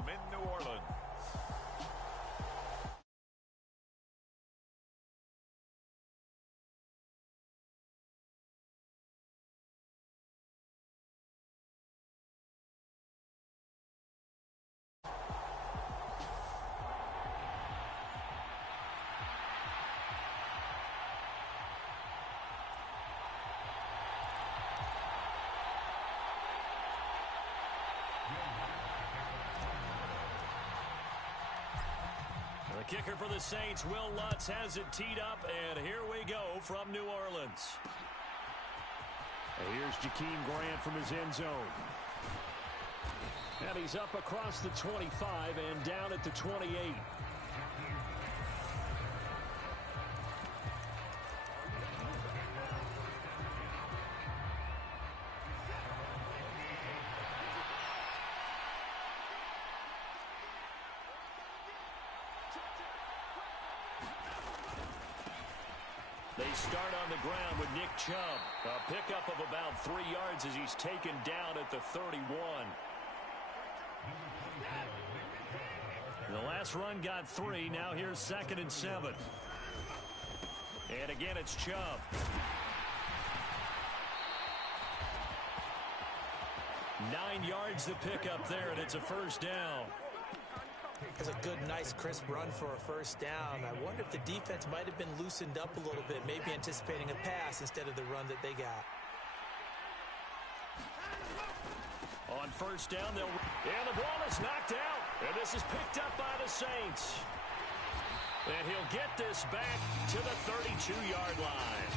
Stadium in New Orleans. The kicker for the Saints, Will Lutz, has it teed up, and here we go from New Orleans. And here's Jakeem Grant from his end zone. And he's up across the 25 and down at the 28. They start on the ground with Nick Chubb. A pickup of about 3 yards as he's taken down at the 31. The last run got 3. Now here's 2nd and 7. And again, it's Chubb. Nine yards to pick up there, and it's a first down. That's a good, nice, crisp run for a first down. I wonder if the defense might have been loosened up a little bit, maybe anticipating a pass instead of the run that they got. On first down, and the ball is knocked out, and this is picked up by the Saints. And he'll get this back to the 32-yard line.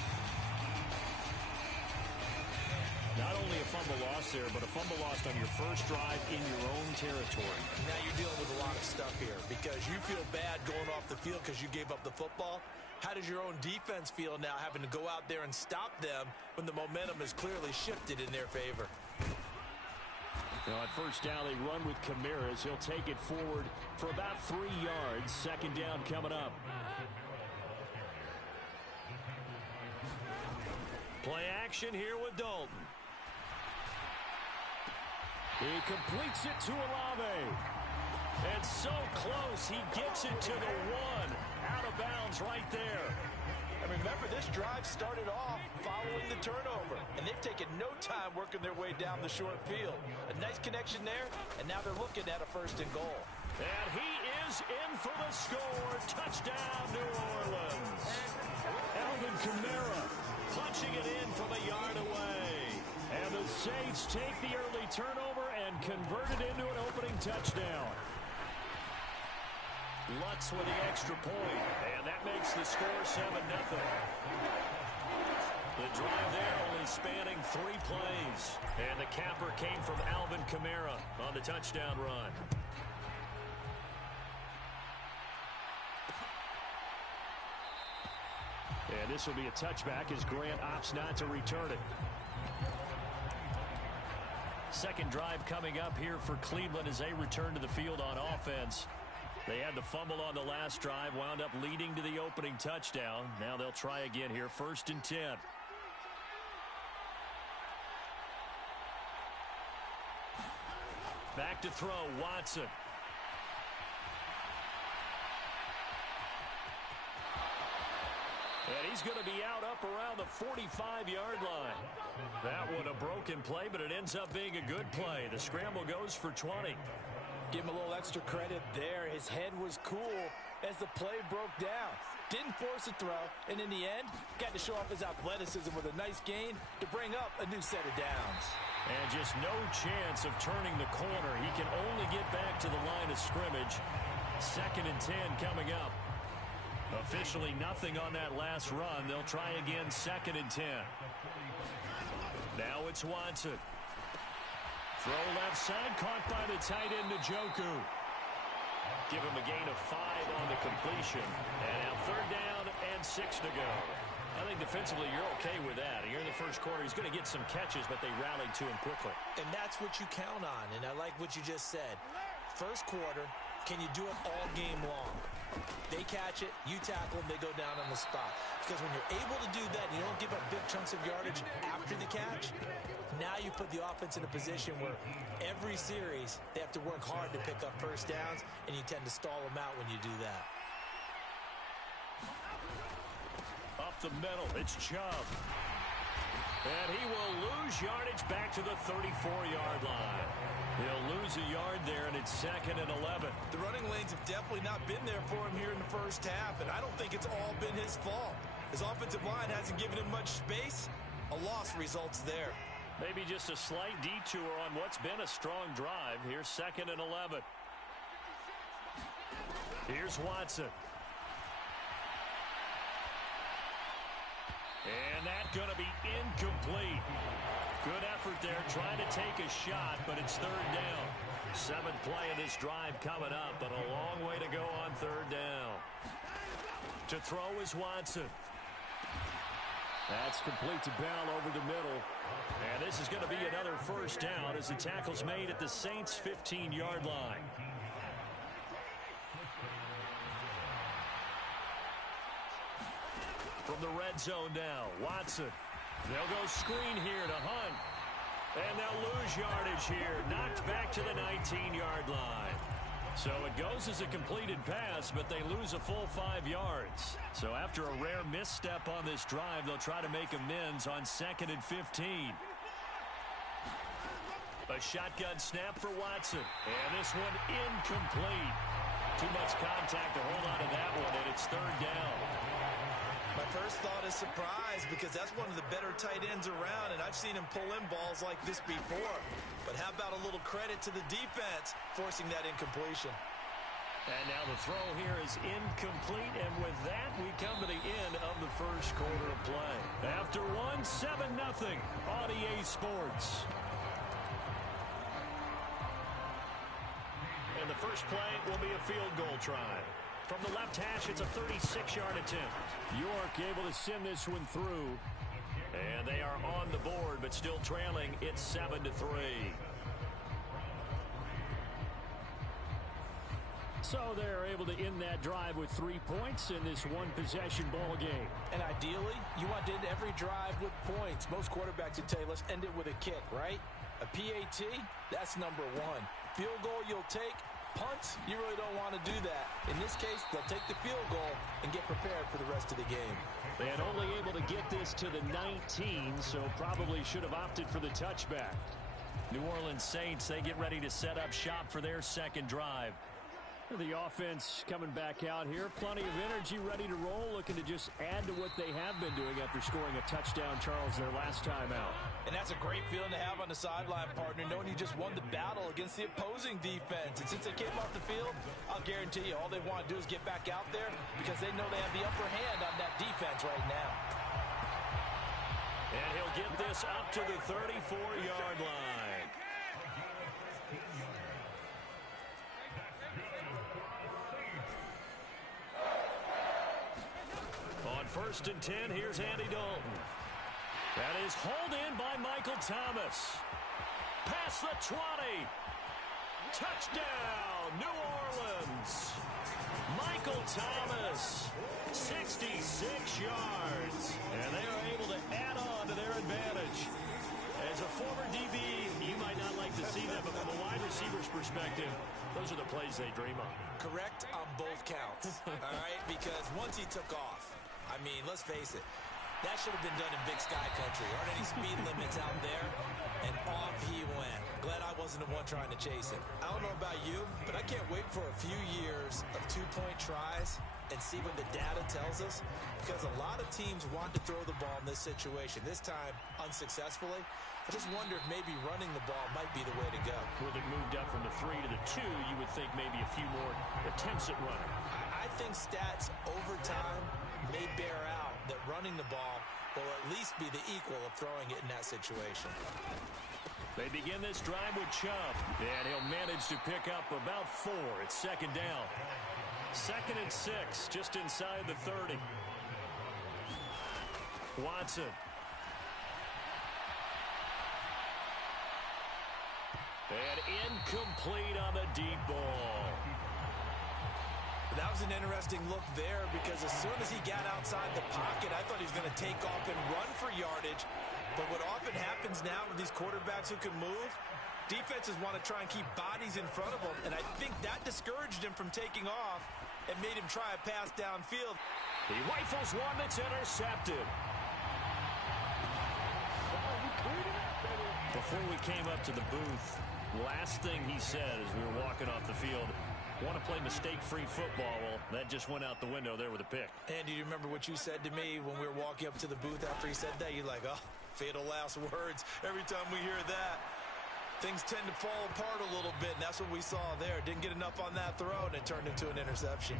Not only a fumble loss there, but a fumble lost on your first drive in your own territory. Now you're dealing with a lot of stuff here because you feel bad going off the field because you gave up the football. How does your own defense feel now having to go out there and stop them when the momentum is clearly shifted in their favor? Now on first down, they run with Camaras. He'll take it forward for about 3 yards. Second down coming up. Play action here with Dalton. He completes it to Olave. And so close, he gets it to the 1. Out of bounds right there. And remember, this drive started off following the turnover. And they've taken no time working their way down the short field. A nice connection there, and now they're looking at a 1st and goal. And he is in for the score. Touchdown, New Orleans. Alvin Kamara punching it in from a yard away. And the Saints take the early turnover and convert it into an opening touchdown. Lutz with the extra point, and that makes the score 7-0. The drive there only spanning 3 plays. And the capper came from Alvin Kamara on the touchdown run. And this will be a touchback as Grant opts not to return it. Second drive coming up here for Cleveland as they return to the field on offense. They had the fumble on the last drive, wound up leading to the opening touchdown. Now they'll try again here, 1st and 10. Back to throw, Watson. And he's going to be out up around the 45-yard line. That one a broken play, but it ends up being a good play. The scramble goes for 20. Give him a little extra credit there. His head was cool as the play broke down. Didn't force a throw, and in the end, got to show off his athleticism with a nice gain to bring up a new set of downs. And just no chance of turning the corner. He can only get back to the line of scrimmage. 2nd and 10 coming up. Officially nothing on that last run. They'll try again, 2nd and 10. Now it's Watson. Throw left side, caught by the tight end Njoku. Give him a gain of 5 on the completion. And now 3rd down and 6 to go. I think defensively you're okay with that. Here in the first quarter, he's going to get some catches, but they rallied to him quickly. And that's what you count on, and I like what you just said. First quarter, can you do it all game long? They catch it, you tackle them, they go down on the spot. Because when you're able to do that and you don't give up big chunks of yardage after the catch, now you put the offense in a position where every series they have to work hard to pick up first downs, and you tend to stall them out when you do that. Up the middle, it's Chubb. And he will lose yardage back to the 34-yard line. He'll lose a yard there, and it's 2nd and 11. The running lanes have definitely not been there for him here in the first half, and I don't think it's all been his fault. His offensive line hasn't given him much space. A loss results there. Maybe just a slight detour on what's been a strong drive. Here's 2nd and 11. Here's Watson. And that's going to be incomplete. Good effort there, trying to take a shot, but it's 3rd down. 7th play of this drive coming up, but a long way to go on 3rd down. To throw is Watson. That's complete to Bell over the middle. And this is going to be another first down as the tackle's made at the Saints' 15-yard line. From the red zone now, Watson. They'll go screen here to Hunt. And they'll lose yardage here. Knocked back to the 19-yard line. So it goes as a completed pass, but they lose a full 5 yards. So after a rare misstep on this drive, they'll try to make amends on 2nd and 15. A shotgun snap for Watson. And this one incomplete. Too much contact to hold on to that one, and it's 3rd down. My first thought is surprise, because that's one of the better tight ends around, and I've seen him pull in balls like this before. But how about a little credit to the defense forcing that incompletion? And now the throw here is incomplete, and with that, we come to the end of the first quarter of play. After one, 7-0 on EA Sports. And the first play will be a field goal try. From the left hash, it's a 36-yard attempt. York able to send this one through. And they are on the board, but still trailing. It's 7-3. So they're able to end that drive with 3 points in this one-possession ball game. And ideally, you want to end every drive with points. Most quarterbacks would tell you, let's end it with a kick, right? A PAT, that's number one. Field goal you'll take. Punts, you really don't want to do that. In this case, they'll take the field goal and get prepared for the rest of the game. And only able to get this to the 19, so probably should have opted for the touchback. New Orleans Saints, they get ready to set up shop for their second drive. The offense coming back out here. Plenty of energy, ready to roll, looking to just add to what they have been doing after scoring a touchdown, Charles, their last time out. And that's a great feeling to have on the sideline, partner, knowing you just won the battle against the opposing defense. And since they came off the field, I'll guarantee you all they want to do is get back out there because they know they have the upper hand on that defense right now. And he'll get this up to the 34-yard line. On 1st and 10, here's Andy Dalton. That is hauled in by Michael Thomas. Past the 20. Touchdown, New Orleans. Michael Thomas, 66 yards. And they are able to add on to their advantage. As a former DB, you might not like to see that, but from a wide receiver's perspective, those are the plays they dream of. Correct on both counts, all right? Because once he took off, I mean, let's face it, that should have been done in Big Sky Country. Aren't any speed limits out there? And off he went. Glad I wasn't the one trying to chase him. I don't know about you, but I can't wait for a few years of two-point tries and see what the data tells us, because a lot of teams want to throw the ball in this situation, this time unsuccessfully. I just wonder if maybe running the ball might be the way to go. With it moved up from the 3 to the 2, you would think maybe a few more attempts at running. I think stats over time may bear out that running the ball will at least be the equal of throwing it in that situation. They begin this drive with Chubb, and he'll manage to pick up about 4. It's 2nd down. 2nd and 6, just inside the 30. Watson. And incomplete on the deep ball. That was an interesting look there because as soon as he got outside the pocket, I thought he was going to take off and run for yardage. But what often happens now with these quarterbacks who can move, defenses want to try and keep bodies in front of them, and I think that discouraged him from taking off and made him try a pass downfield. He rifles one that's intercepted. Before we came up to the booth, last thing he said as we were walking off the field, want to play mistake-free football. Well, that just went out the window there with a pick. And do you remember what you said to me when we were walking up to the booth after he said that? You're like, oh, fatal last words. Every time we hear that, things tend to fall apart a little bit, and that's what we saw there. Didn't get enough on that throw, and it turned into an interception.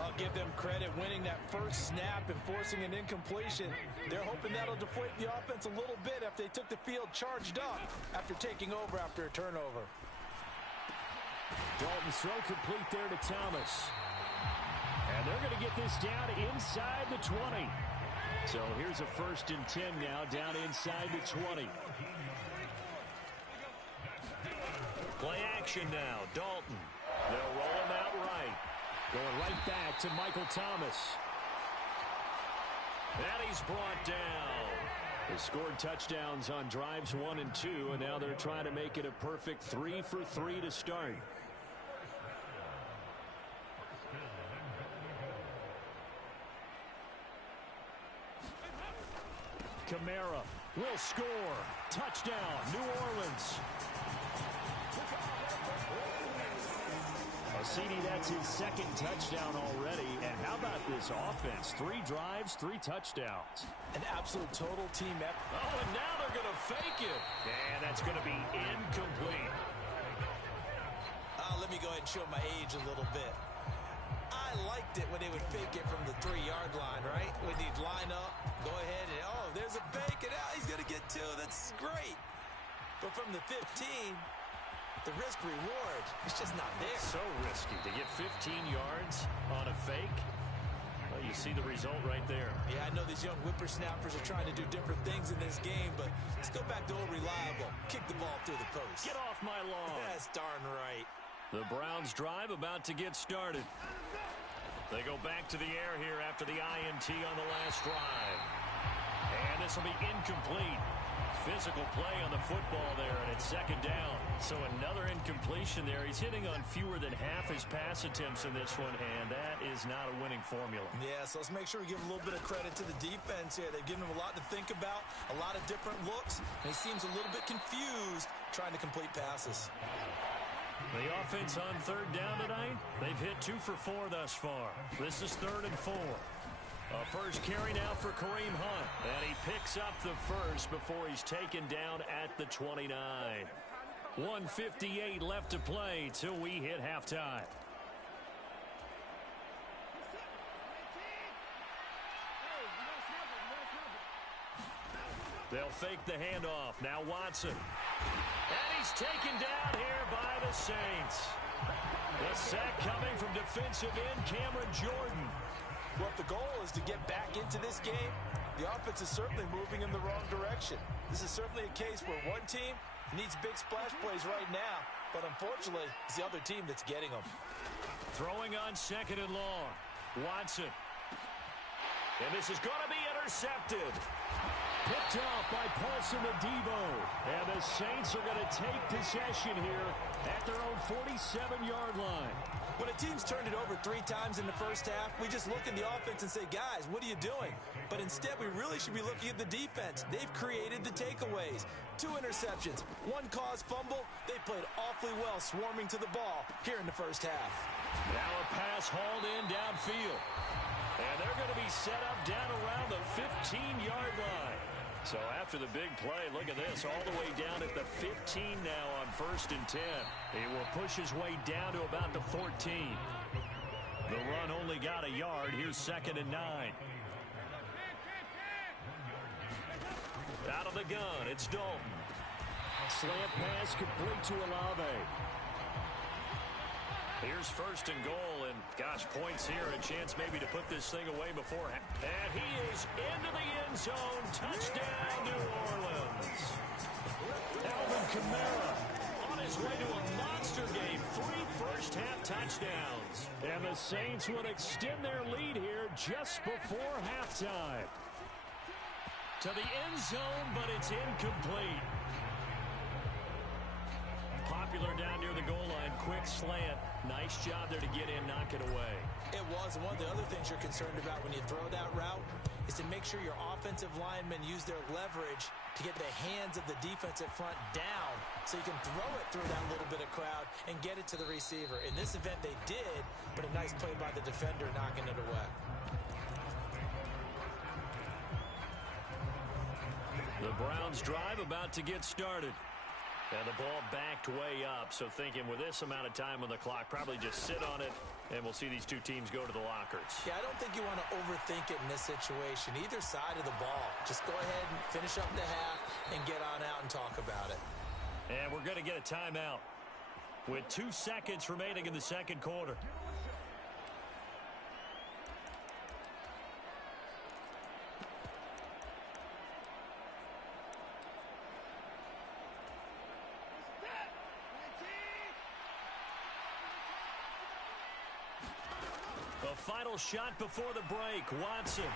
I'll give them credit winning that first snap and forcing an incompletion. They're hoping that'll deflate the offense a little bit after they took the field charged up after taking over after a turnover. Dalton's throw complete there to Thomas. And they're going to get this down inside the 20. So here's a 1st and 10 now, down inside the 20. Play action now, Dalton. They'll roll him out right. Going right back to Michael Thomas. And he's brought down. They scored touchdowns on drives 1 and 2, and now they're trying to make it a perfect 3 for 3 to start. Kamara will score. Touchdown, New Orleans. CD, that's his 2nd touchdown already. And how about this offense? 3 drives, 3 touchdowns. An absolute total team effort. Oh, and now they're going to fake it. And that's going to be incomplete. Let me go ahead and show my age a little bit. I liked it when they would fake it from the 3-yard line, right? When they'd line up, go ahead, and oh, there's a fake, and he's going to get 2. That's great. But from the 15, the risk reward is just not there. So risky to get 15 yards on a fake. Well, you see the result right there. Yeah, I know these young whippersnappers are trying to do different things in this game, but let's go back to old reliable. Kick the ball through the post. Get off my lawn. That's darn right. The Browns drive about to get started. They go back to the air here after the INT on the last drive. And this will be incomplete. Physical play on the football there, and it's 2nd down. So another incompletion there. He's hitting on fewer than half his pass attempts in this one, and that is not a winning formula. Yeah, so let's make sure we give a little bit of credit to the defense here. They've given him a lot to think about, a lot of different looks, and he seems a little bit confused trying to complete passes. The offense on 3rd down tonight, they've hit 2 for 4 thus far. This is 3rd and 4. A first carry now for Kareem Hunt. And he picks up the first before he's taken down at the 29. 1:58 left to play till we hit halftime. They'll fake the handoff. Now Watson. And he's taken down here by the Saints. The sack coming from defensive end Cameron Jordan. Well, if the goal is to get back into this game, the offense is certainly moving in the wrong direction. This is certainly a case where one team needs big splash plays right now, but unfortunately, it's the other team that's getting them. Throwing on 2nd and long. Watson. And this is going to be intercepted. Picked up by Paulson Adebo. And the Saints are going to take possession here at their own 47-yard line. When a team's turned it over 3 times in the first half, we just look at the offense and say, guys, what are you doing? But instead, we really should be looking at the defense. They've created the takeaways. 2 interceptions, 1 caused fumble. They played awfully well swarming to the ball here in the first half. Now a pass hauled in downfield. And they're going to be set up down around the 15-yard line. So after the big play, look at this, all the way down at the 15 now on 1st and 10. He will push his way down to about the 14. The run only got a yard. Here's 2nd and 9. Out of the gun, it's Dalton. Slant pass complete to Olave. Here's 1st and goal, and gosh, points here, a chance maybe to put this thing away beforehand. And he is into the end zone. Touchdown, New Orleans. Alvin Kamara on his way to a monster game. 3 first-half touchdowns. And the Saints would extend their lead here just before halftime. To the end zone, but it's incomplete. Popular down near the goal line. Quick slant. Nice job there to get in, knock it away. It was. And one of the other things you're concerned about when you throw that route is to make sure your offensive linemen use their leverage to get the hands of the defensive front down so you can throw it through that little bit of crowd and get it to the receiver. In this event, they did, but a nice play by the defender knocking it away. The Browns drive about to get started. And the ball backed way up, so thinking with this amount of time on the clock, probably just sit on it, and we'll see these two teams go to the lockers. Yeah, I don't think you want to overthink it in this situation. Either side of the ball. Just go ahead and finish up the half and get on out and talk about it. And we're going to get a timeout with 2 seconds remaining in the second quarter. The final shot before the break, Watson.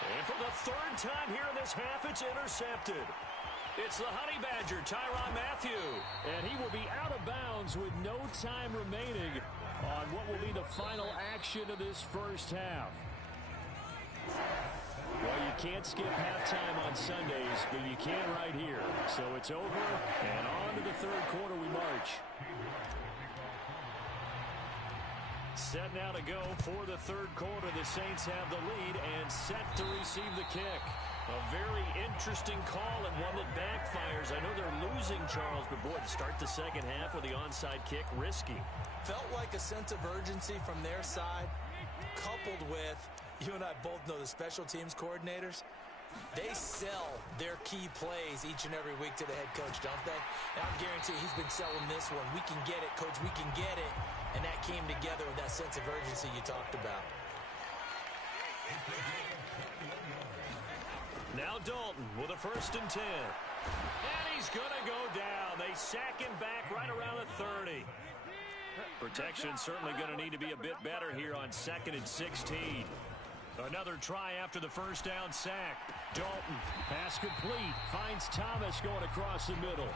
And for the 3rd time here in this half, it's intercepted. It's the Honey Badger, Tyrann Mathieu. And he will be out of bounds with no time remaining on what will be the final action of this first half. Well, you can't skip halftime on Sundays, but you can right here. So it's over, and on to the 3rd quarter we march. Set now to go for the 3rd quarter. The Saints have the lead and set to receive the kick. A very interesting call and one that backfires. I know they're losing, Charles, but boy, to start the second half with the onside kick, risky. Felt like a sense of urgency from their side, coupled with, you and I both know the special teams coordinators, they sell their key plays each and every week to the head coach, don't they? And I'm guaranteeing he's been selling this one. We can get it, coach, we can get it. And that came together with that sense of urgency you talked about. Now Dalton with a 1st and 10. And he's going to go down. They sack him back right around the 30. Protection certainly going to need to be a bit better here on 2nd and 16. Another try after the first down sack. Dalton, pass complete, finds Thomas going across the middle.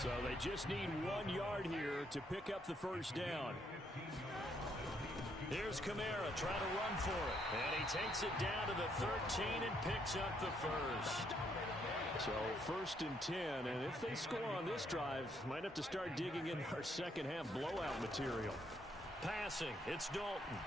So they just need 1 yard here to pick up the first down. Here's Kamara trying to run for it. And he takes it down to the 13 and picks up the first. So 1st and 10, and if they score on this drive, might have to start digging in our second half blowout material. Passing, it's Dalton.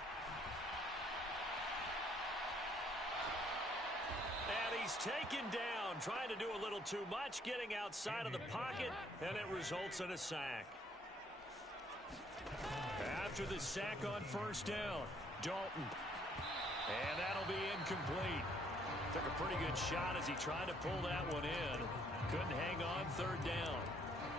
He's taken down, trying to do a little too much, getting outside of the pocket, and it results in a sack. After the sack on 1st down, Dalton. And that'll be incomplete. Took a pretty good shot as he tried to pull that one in. Couldn't hang on 3rd down.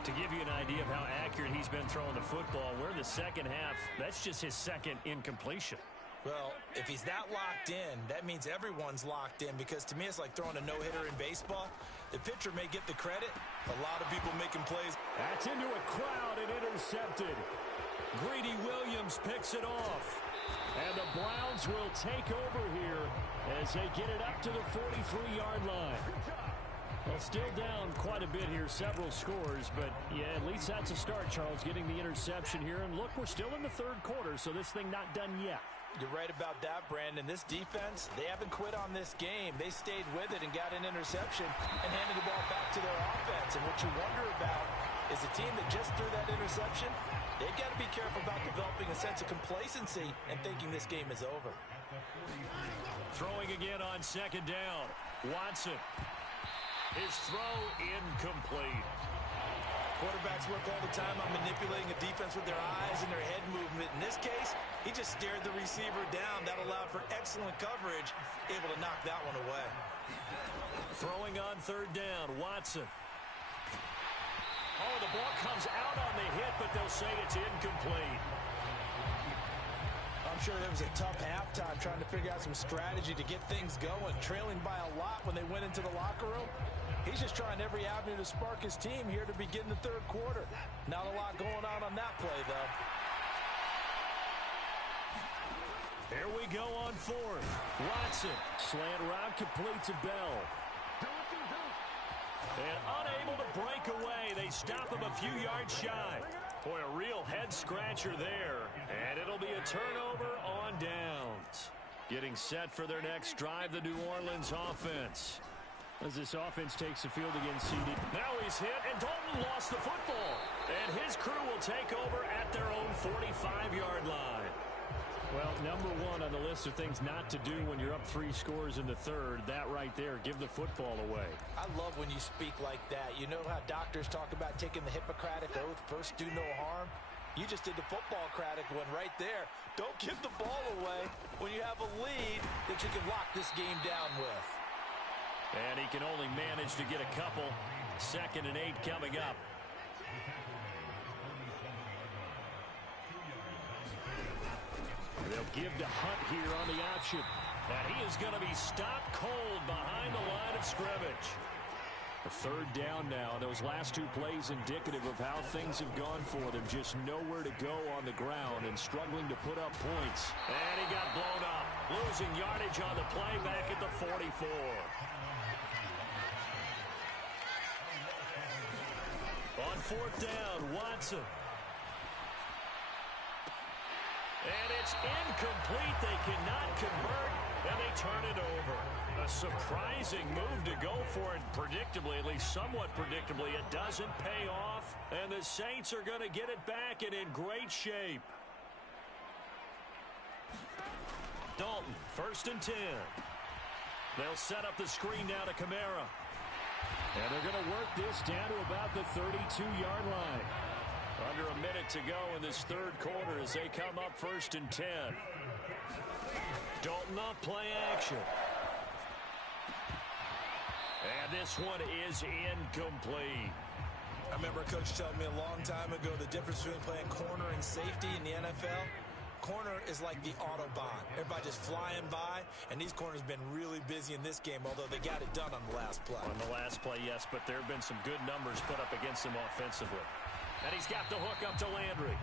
To give you an idea of how accurate he's been throwing the football, we're in the second half. That's just his 2nd incompletion. Well, if he's that locked in, that means everyone's locked in, because to me it's like throwing a no-hitter in baseball. The pitcher may get the credit. A lot of people making plays. That's into a crowd and intercepted. Greedy Williams picks it off. And the Browns will take over here as they get it up to the 43-yard line. Well, still down quite a bit here, several scores, but yeah, at least that's a start, Charles, getting the interception here. And look, we're still in the 3rd quarter, so this thing not done yet. You're right about that, Brandon. This defense, they haven't quit on this game. They stayed with it and got an interception and handed the ball back to their offense. And what you wonder about is a team that just threw that interception, they've got to be careful about developing a sense of complacency and thinking this game is over. Throwing again on 2nd down. Watson. His throw incomplete. Quarterbacks work all the time on manipulating a defense with their eyes and their head movement. In this case, he just stared the receiver down. That allowed for excellent coverage, able to knock that one away. Throwing on 3rd down, Watson. Oh, the ball comes out on the hit, but they'll say it's incomplete. I'm sure there was a tough halftime trying to figure out some strategy to get things going, trailing by a lot when they went into the locker room. He's just trying every avenue to spark his team here to begin the third quarter. Not a lot going on that play, though. Here we go on fourth. Watson, slant route complete to Bell. And unable to break away. They stop him a few yards shy. Boy, a real head-scratcher there. And it'll be a turnover on downs. Getting set for their next drive, the New Orleans offense. As this offense takes the field against CD. Now he's hit, and Dalton lost the football. And his crew will take over at their own 45-yard line. Well, number one on the list of things not to do when you're up 3 scores in the third. That right there, give the football away. I love when you speak like that. You know how doctors talk about taking the Hippocratic Oath, first do no harm? You just did the football-cratic one right there. Don't give the ball away when you have a lead that you can lock this game down with. And he can only manage to get a couple. 2nd and 8 coming up. They'll give to Hunt here on the option. And he is going to be stopped cold behind the line of scrimmage. A 3rd down now. Those last 2 plays indicative of how things have gone for them. Just nowhere to go on the ground and struggling to put up points. And he got blown up. Losing yardage on the play back at the 44. On 4th down, Watson. And it's incomplete. They cannot convert, and they turn it over. A surprising move to go for it, predictably, at least somewhat predictably. It doesn't pay off, and the Saints are going to get it back and in great shape. Dalton, 1st and 10. They'll set up the screen now to Kamara. And they're going to work this down to about the 32-yard line. Under a minute to go in this 3rd quarter as they come up 1st and 10. Dalton off play action. And this one is incomplete. I remember a coach telling me a long time ago the difference between playing corner and safety in the NFL. Corner is like the Autobahn. Everybody just flying by, and these corners have been really busy in this game, although they got it done on the last play. On the last play, yes, but there have been some good numbers put up against them offensively. And he's got the hook up to Landry.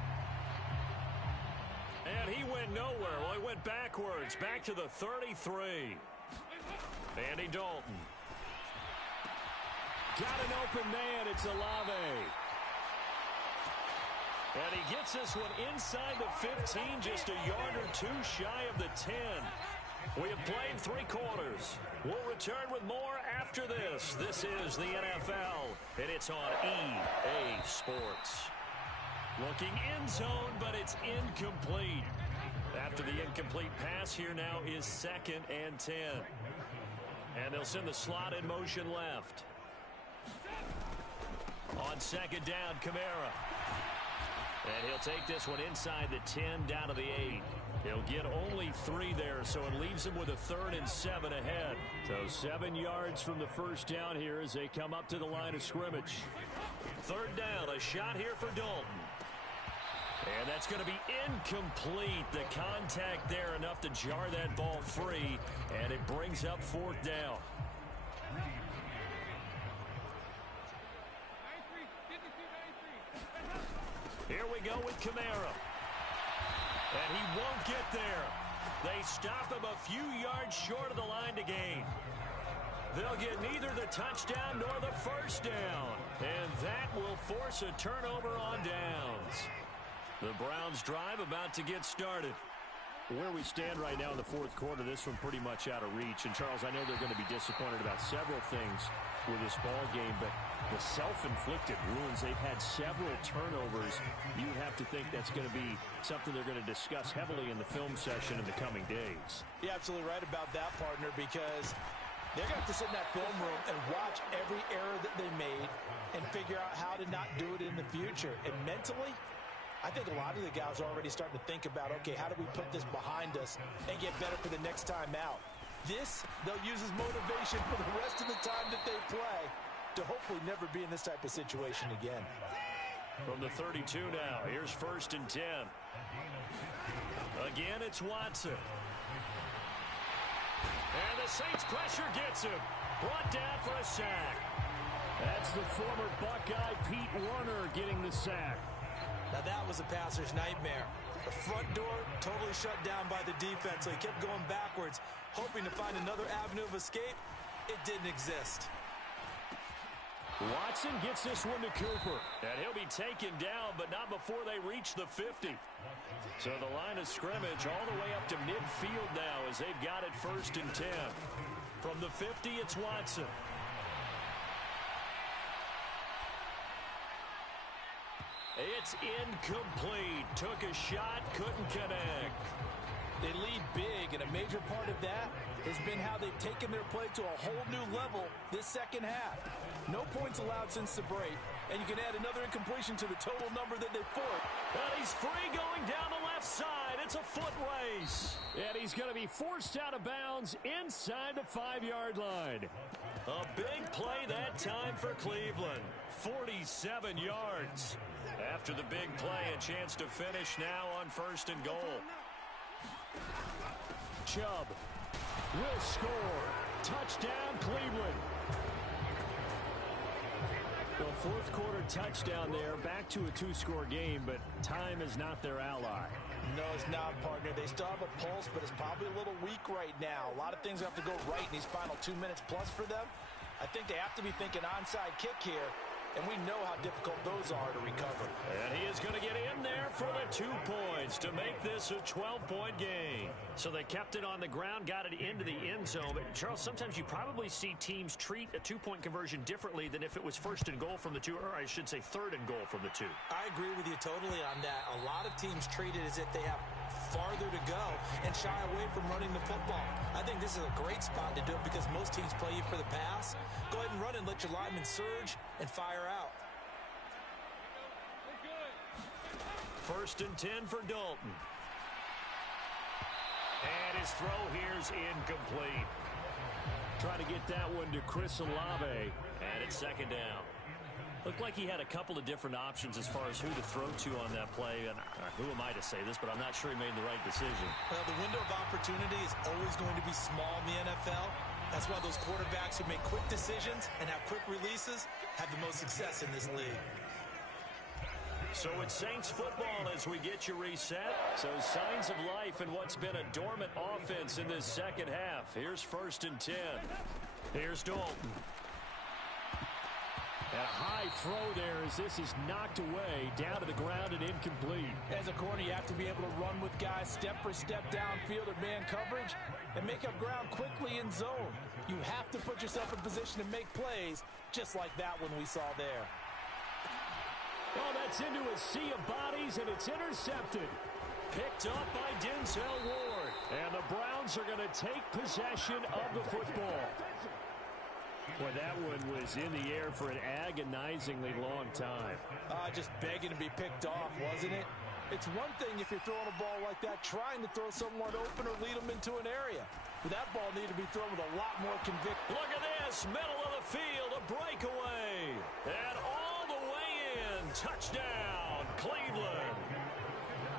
And he went nowhere. Well, he went backwards, back to the 33. Andy Dalton. Got an open man. It's Olave. And he gets this one inside the 15, just a yard or 2 shy of the 10. We have played 3 quarters. We'll return with more after this. This is the NFL, and it's on EA Sports. Looking end zone, but it's incomplete. After the incomplete pass, here now is 2nd and 10. And they'll send the slot in motion left. On 2nd down, Kamara. And he'll take this one inside the 10 down to the 8. He'll get only 3 there, so it leaves him with a 3rd and 7 ahead. So 7 yards from the first down here as they come up to the line of scrimmage. 3rd down, a shot here for Dalton. And that's going to be incomplete. The contact there enough to jar that ball free, and it brings up 4th down. Here we go with Kamara. And he won't get there. They stop him a few yards short of the line to gain. They'll get neither the touchdown nor the 1st down. And that will force a turnover on downs. The Browns drive about to get started. Where we stand right now in the 4th quarter, this one pretty much out of reach. And, Charles, I know they're going to be disappointed about several things with this ball game, but the self-inflicted wounds, they've had several turnovers. You have to think that's going to be something they're going to discuss heavily in the film session in the coming days. You're absolutely right about that, partner, because they're going to have to sit in that film room and watch every error that they made and figure out how to not do it in the future. And mentally, I think a lot of the guys are already starting to think about, okay, how do we put this behind us and get better for the next time out? This, they'll use as motivation for the rest of the time that they play to hopefully never be in this type of situation again. From the 32 now, here's 1st and 10. Again, it's Watson. And the Saints pressure gets him. Brought down for a sack. It's the former Buckeye Pete Werner getting the sack. Now that was a passer's nightmare. The front door totally shut down by the defense, so he kept going backwards, hoping to find another avenue of escape. It didn't exist. Watson gets this one to Cooper. And he'll be taken down, but not before they reach the 50. So the line of scrimmage all the way up to midfield now as they've got it 1st and 10. From the 50, it's Watson. It's incomplete. Took a shot, couldn't connect. They lead big, and a major part of that has been how they've taken their play to a whole new level this second half. No points allowed since the break, and you can add another incompletion to the total number that they forced. And he's free going down the left side. It's a foot race. And he's going to be forced out of bounds inside the 5-yard line. A big play that time for Cleveland. 47 yards. After the big play, a chance to finish now on 1st and goal. Chubb will score. Touchdown, Cleveland. The 4th quarter touchdown there. Back to a 2-score game, but time is not their ally. No, it's not, partner. They still have a pulse, but it's probably a little weak right now. A lot of things have to go right in these final 2 minutes plus for them. I think they have to be thinking onside kick here, and we know how difficult those are to recover. And he is going to get in there for the 2 points to make this a 12-point game. So they kept it on the ground, got it into the end zone. But, Charles, sometimes you probably see teams treat a 2-point conversion differently than if it was 1st and goal from the 2, or I should say 3rd and goal from the 2. I agree with you totally on that. A lot of teams treat it as if they have farther to go and shy away from running the football. I think this is a great spot to do it because most teams play you for the pass. Go ahead and run and let your linemen surge and fire out. 1st and 10 for Dalton. And his throw here's incomplete. Trying to get that one to Chris Olave. And it's 2nd down. Looked like he had a couple of different options as far as who to throw to on that play. And who am I to say this, but I'm not sure he made the right decision. Well, the window of opportunity is always going to be small in the NFL. That's why those quarterbacks who make quick decisions and have quick releases have the most success in this league. So it's Saints football as we get you reset. So signs of life in what's been a dormant offense in this second half. Here's 1st and 10. Here's Dalton. And a high throw there as this is knocked away, down to the ground and incomplete. As a corner, you have to be able to run with guys step for step downfield or man coverage and make up ground quickly in zone. You have to put yourself in position to make plays just like that one we saw there. Well, that's into a sea of bodies, and it's intercepted. Picked up by Denzel Ward. And the Browns are going to take possession of the football. Boy, that one was in the air for an agonizingly long time. Just begging to be picked off, wasn't it? It's one thing if you're throwing a ball like that, trying to throw someone open or lead them into an area. But that ball needed to be thrown with a lot more conviction. Look at this, middle of the field, a breakaway. And all the way in, touchdown, Cleveland.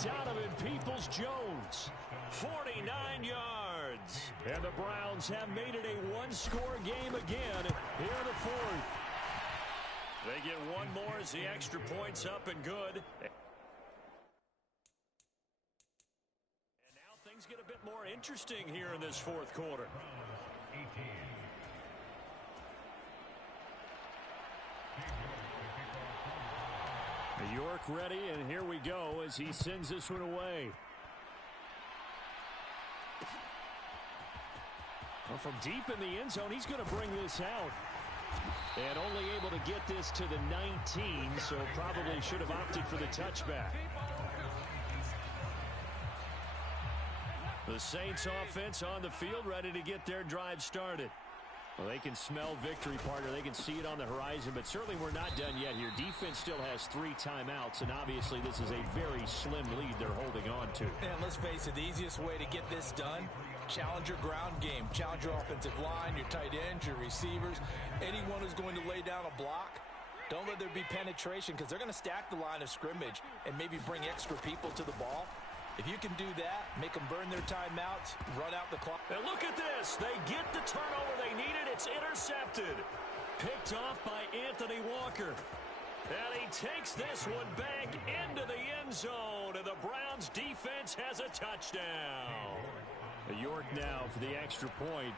Donovan Peoples-Jones, 49 yards. And the Browns have made it a 1-score game again here in the 4th. They get one more as the extra point's up and good. And now things get a bit more interesting here in this 4th quarter. York ready, and here we go as he sends this one away. Well, from deep in the end zone, he's going to bring this out. And only able to get this to the 19, so probably should have opted for the touchback. The Saints offense on the field, ready to get their drive started. Well, they can smell victory, partner. They can see it on the horizon, but certainly we're not done yet here. Defense still has 3 timeouts, and obviously this is a very slim lead they're holding on to. And let's face it, the easiest way to get this done, challenge your ground game. Challenge your offensive line, your tight ends, your receivers, anyone who's going to lay down a block. Don't let there be penetration because they're going to stack the line of scrimmage and maybe bring extra people to the ball. If you can do that, make them burn their timeouts, run out the clock. And look at this. They get the turnover they needed. It's intercepted. Picked off by Anthony Walker. And he takes this one back into the end zone, and the Browns defense has a touchdown. York now for the extra point.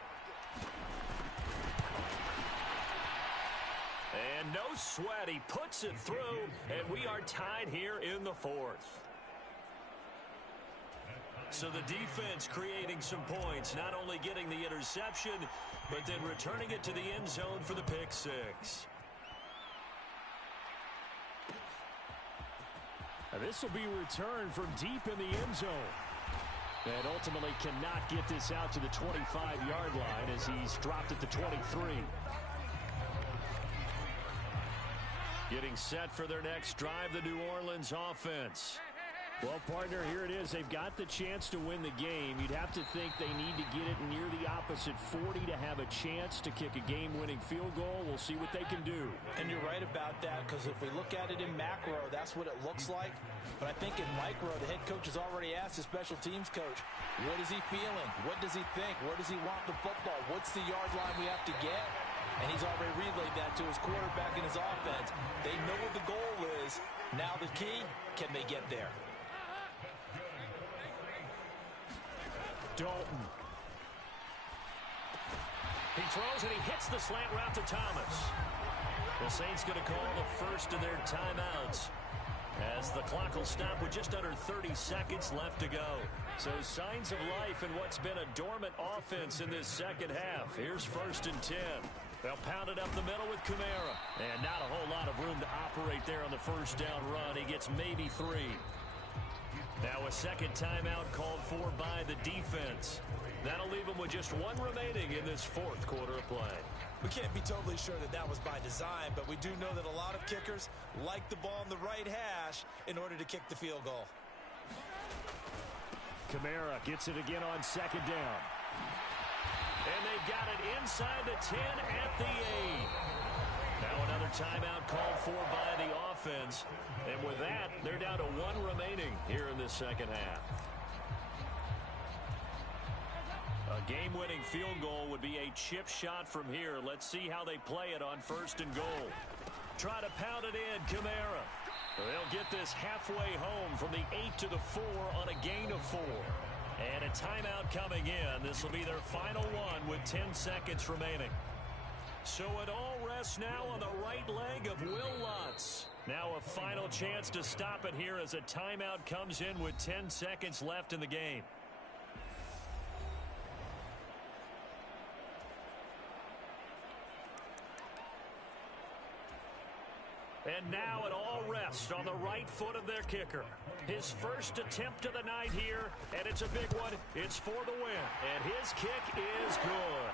And no sweat, he puts it through, and we are tied here in the fourth. So the defense creating some points, not only getting the interception, but then returning it to the end zone for the pick six. This will be returned from deep in the end zone. And ultimately cannot get this out to the 25-yard line as he's dropped at the 23. Getting set for their next drive, the New Orleans offense. Well, partner, here it is. They've got the chance to win the game. You'd have to think they need to get it near the opposite 40 to have a chance to kick a game-winning field goal. We'll see what they can do. And you're right about that, because if we look at it in macro, that's what it looks like. But I think in micro, the head coach has already asked the special teams coach, what is he feeling? What does he think? Where does he want the football? What's the yard line we have to get? And he's already relayed that to his quarterback and his offense. They know what the goal is. Now the key, can they get there? Dalton. He throws and he hits the slant route to Thomas. The Saints going to call the first of their timeouts as the clock will stop with just under 30 seconds left to go. So signs of life in what's been a dormant offense in this second half. Here's 1st and 10. They'll pound it up the middle with Kamara. And not a whole lot of room to operate there on the first down run. He gets maybe 3. Now a second timeout called for by the defense. That'll leave them with just 1 remaining in this fourth quarter of play. We can't be totally sure that that was by design, but we do know that a lot of kickers like the ball in the right hash in order to kick the field goal. Kamara gets it again on 2nd down. And they've got it inside the 10 at the 8. Now another timeout called for by the offense. And with that, they're down to 1 remaining here in this second half. A game-winning field goal would be a chip shot from here. Let's see how they play it on 1st and goal. Try to pound it in, Kamara. They'll get this halfway home from the 8 to the 4 on a gain of 4. And a timeout coming in. This will be their final one with 10 seconds remaining. So it all rests now on the right leg of Will Lutz. Now a final chance to stop it here as a timeout comes in with 10 seconds left in the game. And now it all rests on the right foot of their kicker. His first attempt of the night here, and it's a big one. It's for the win, and his kick is good.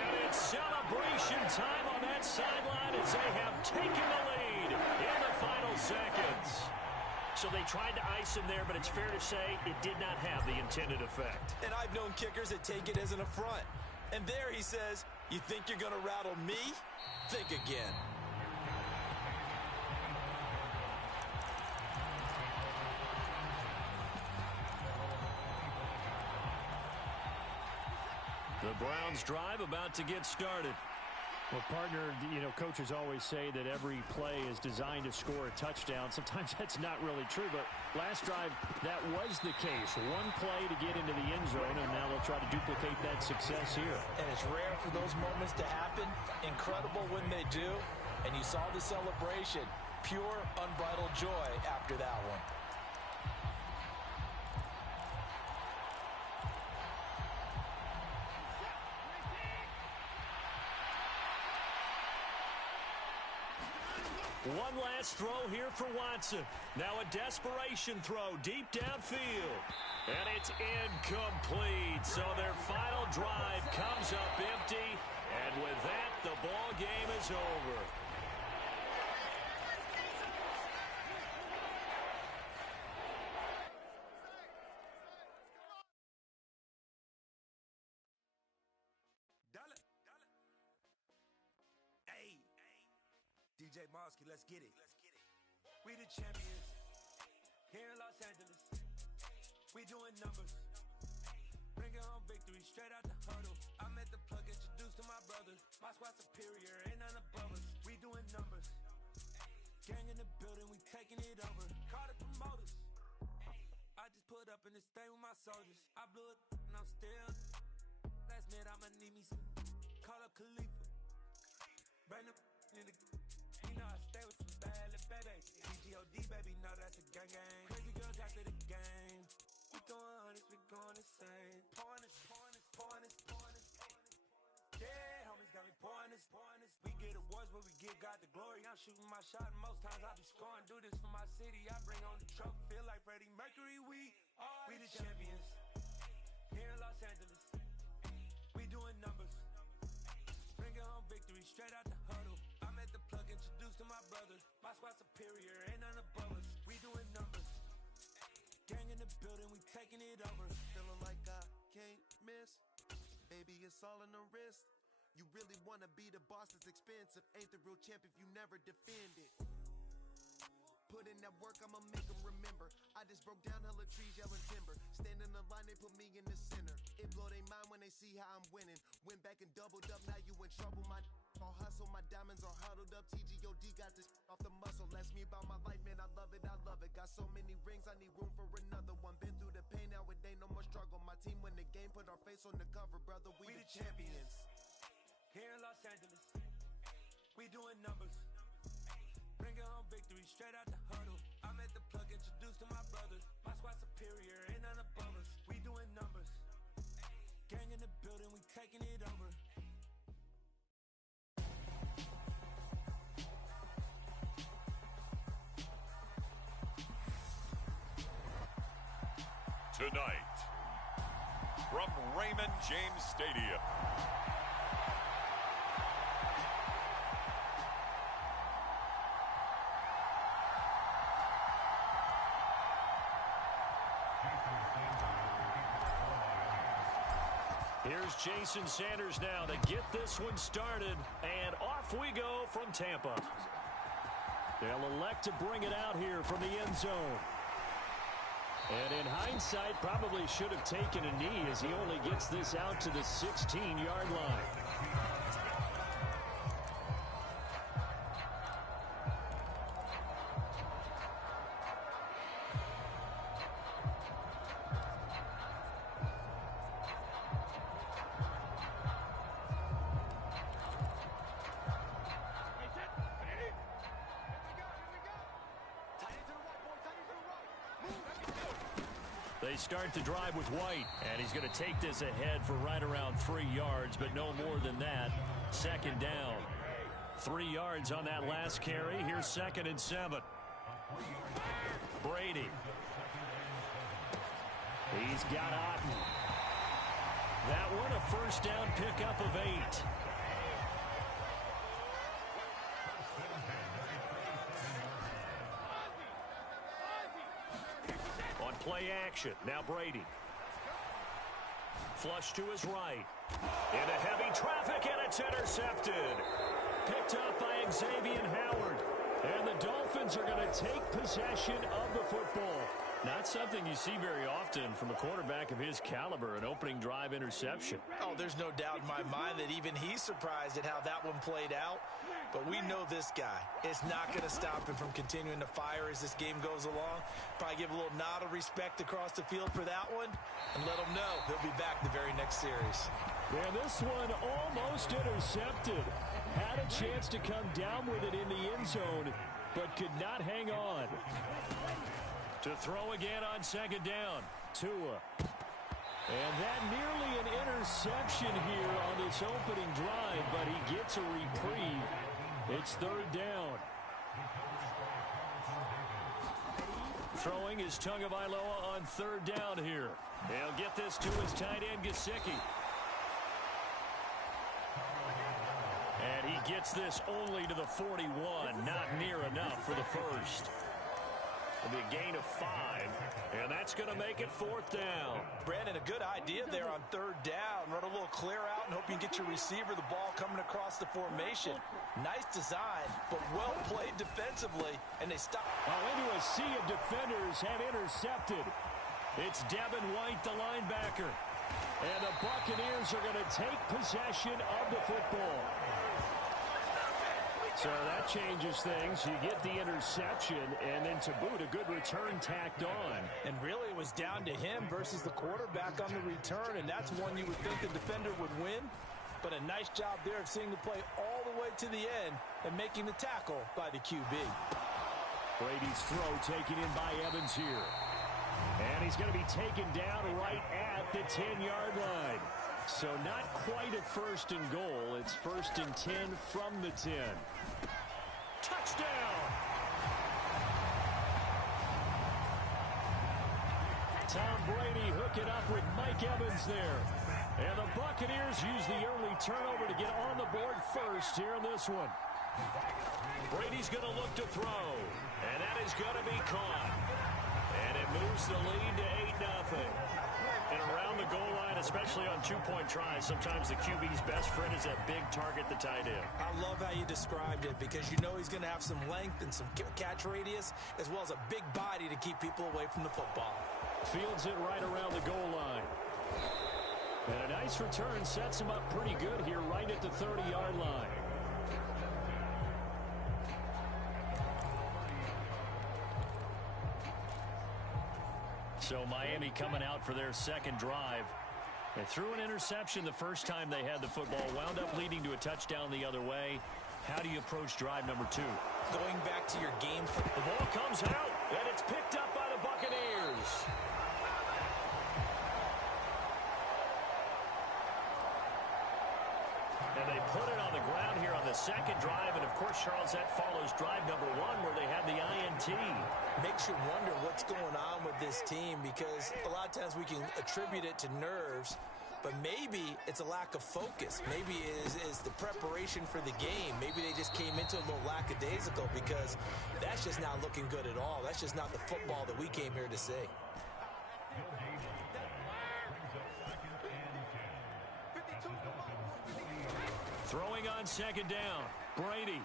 And it's celebration time on that sideline as they have taken the lead in the final seconds. So they tried to ice him there, but it's fair to say it did not have the intended effect. And I've known kickers that take it as an affront. And there he says, you think you're going to rattle me? Think again. The Browns drive about to get started. Well, partner, you know, coaches always say that every play is designed to score a touchdown. Sometimes that's not really true, but last drive, that was the case. 1 play to get into the end zone, and now they'll try to duplicate that success here. And it's rare for those moments to happen. Incredible when they do. And you saw the celebration. Pure, unbridled joy after that one. One last throw here for Watson. Now a desperation throw deep downfield. And it's incomplete. So their final drive comes up empty. And with that, the ball game is over. DJ Mosky, let's get it. We the champions here in Los Angeles. We doing numbers. Bringing home victory straight out the huddle. I'm at the plug introduced to my brother. My squad superior, ain't none above us. We doing numbers. Gang in the building, we taking it over. Call the promoters. I just put up in this thing with my soldiers. I blew it and I'm still. Last minute I'ma need me some. Call up Khalifa. Bring the in the. You know I stay with some bad little baby. CGOD baby, know that's a gang gang. Crazy girls after the game. We going honest, we going insane. Pouring this. Yeah, homies got me pouring this. We get awards, but we give God the glory. I'm shooting my shot, and most times I be scoring. Do this for my city, I bring on the trophy. Feel like Freddie Mercury, we the champions. Here in Los Angeles, we doing numbers. Bringing home victory, straight out the huddle. I'm at the plug, introduced to my brother. My squad superior, ain't none above us. We doing numbers. Gang in the building, we taking it over. Feeling like I can't miss. Baby, it's all in the wrist. You really wanna be the boss, it's expensive. Ain't the real champ if you never defend it. Put in that work, I'ma make them remember. I just broke down hella trees, yelling timber. Stand in the line, they put me in the center. It blow their mind when they see how I'm winning. Went back and doubled up, now you in trouble. My all hustle, my diamonds are huddled up. TGOD got this off the muscle. That's me about my life, man, I love it. Got so many rings, I need room for another one. Been through the pain, now it ain't no more struggle. My team win the game, put our face on the cover, brother. We the champions. Here in Los Angeles, we doing numbers. Bringing home victory, straight out the huddle. I'm at the plug, introduced to my brother. My squad superior, ain't none above us. We doing numbers. Gang in the building, we taking it over. Tonight, from Raymond James Stadium. Here's Jason Sanders now to get this one started, and off we go from Tampa. They'll elect to bring it out here from the end zone. And in hindsight, probably should have taken a knee as he only gets this out to the 16-yard line. They start the drive with White, and he's going to take this ahead for right around 3 yards, but no more than that. Second down. 3 yards on that last carry. Here's 2nd and 7. Brady. He's got Otten. That one a first down pickup of 8. Play action. Now Brady. Flush to his right. Into heavy traffic, and it's intercepted. Picked up by Xavier Howard. And the Dolphins are going to take possession of the football. Not something you see very often from a quarterback of his caliber, an opening drive interception. Oh, there's no doubt in my mind that even he's surprised at how that one played out. But we know this guy is not going to stop him from continuing to fire as this game goes along. Probably give a little nod of respect across the field for that one and let him know he'll be back the very next series. And this one almost intercepted. Had a chance to come down with it in the end zone, but could not hang on. To throw again on 2nd down. Tua. And that nearly an interception here on this opening drive, but he gets a reprieve. It's 3rd down. Throwing is Tagovailoa on 3rd down here. They'll get this to his tight end, Gesicki. And he gets this only to the 41. Not near enough for the first. It'll be a gain of 5, and that's going to make it 4th down. Brandon, a good idea there on 3rd down. Run a little clear out and hope you can get your receiver the ball coming across the formation. Nice design, but well played defensively, and they stop. Into a sea of defenders have intercepted. It's Devin White, the linebacker. And the Buccaneers are going to take possession of the football. So that changes things. You get the interception, and then to boot, a good return tacked on. And really, it was down to him versus the quarterback on the return, and that's one you would think the defender would win. But a nice job there of seeing the play all the way to the end and making the tackle by the QB. Brady's throw taken in by Evans here. And he's going to be taken down right at the 10-yard line. So not quite a first and goal. It's first and 10 from the 10. Touchdown! Tom Brady hook it up with Mike Evans there. And the Buccaneers use the early turnover to get on the board first here in this one. Brady's going to look to throw. And that is going to be caught. And it moves the lead to 8-0. And around the goal line, especially on two-point tries, sometimes the QB's best friend is that big target, the tight end. I love how you described it because you know he's going to have some length and some catch radius as well as a big body to keep people away from the football. Fields it right around the goal line. And a nice return sets him up pretty good here right at the 30-yard line. So Miami coming out for their second drive. They threw an interception the first time they had the football, wound up leading to a touchdown the other way. How do you approach drive number 2? Going back to your game. The ball comes out, and it's picked up by the Buccaneers. And they put it on the ground here on the second drive. And, of course, Charles, that follows drive number 1 where they had the INT. Makes you wonder what's going on with this team because a lot of times we can attribute it to nerves, but maybe it's a lack of focus. Maybe it is the preparation for the game. Maybe they just came into a little lackadaisical because that's just not looking good at all. That's just not the football that we came here to see. Throwing on second down, Brady.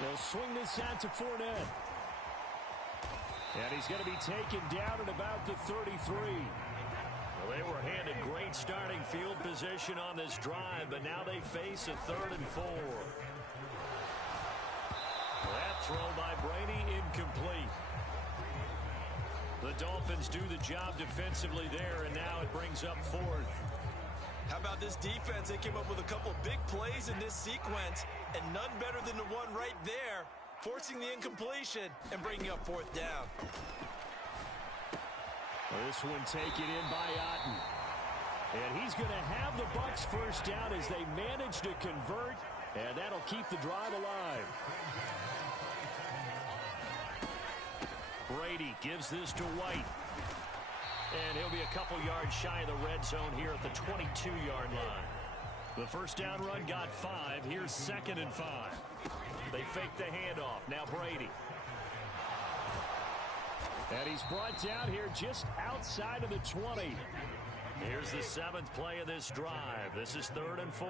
They'll swing this out to Fournette. And he's going to be taken down at about the 33. Well, they were handed great starting field position on this drive, but now they face a 3rd and 4. That throw by Brady incomplete. The Dolphins do the job defensively there, and now it brings up 4th. How about this defense? They came up with a couple big plays in this sequence, and none better than the one right there, forcing the incompletion and bringing up 4th down. This one taken in by Otten. And he's going to have the Bucs first down as they manage to convert, and that'll keep the drive alive. Brady gives this to White. And he'll be a couple yards shy of the red zone here at the 22-yard line. The first down run got 5. Here's 2nd and 5. They fake the handoff. Now Brady. And he's brought down here just outside of the 20. Here's the 7th play of this drive. This is 3rd and 4.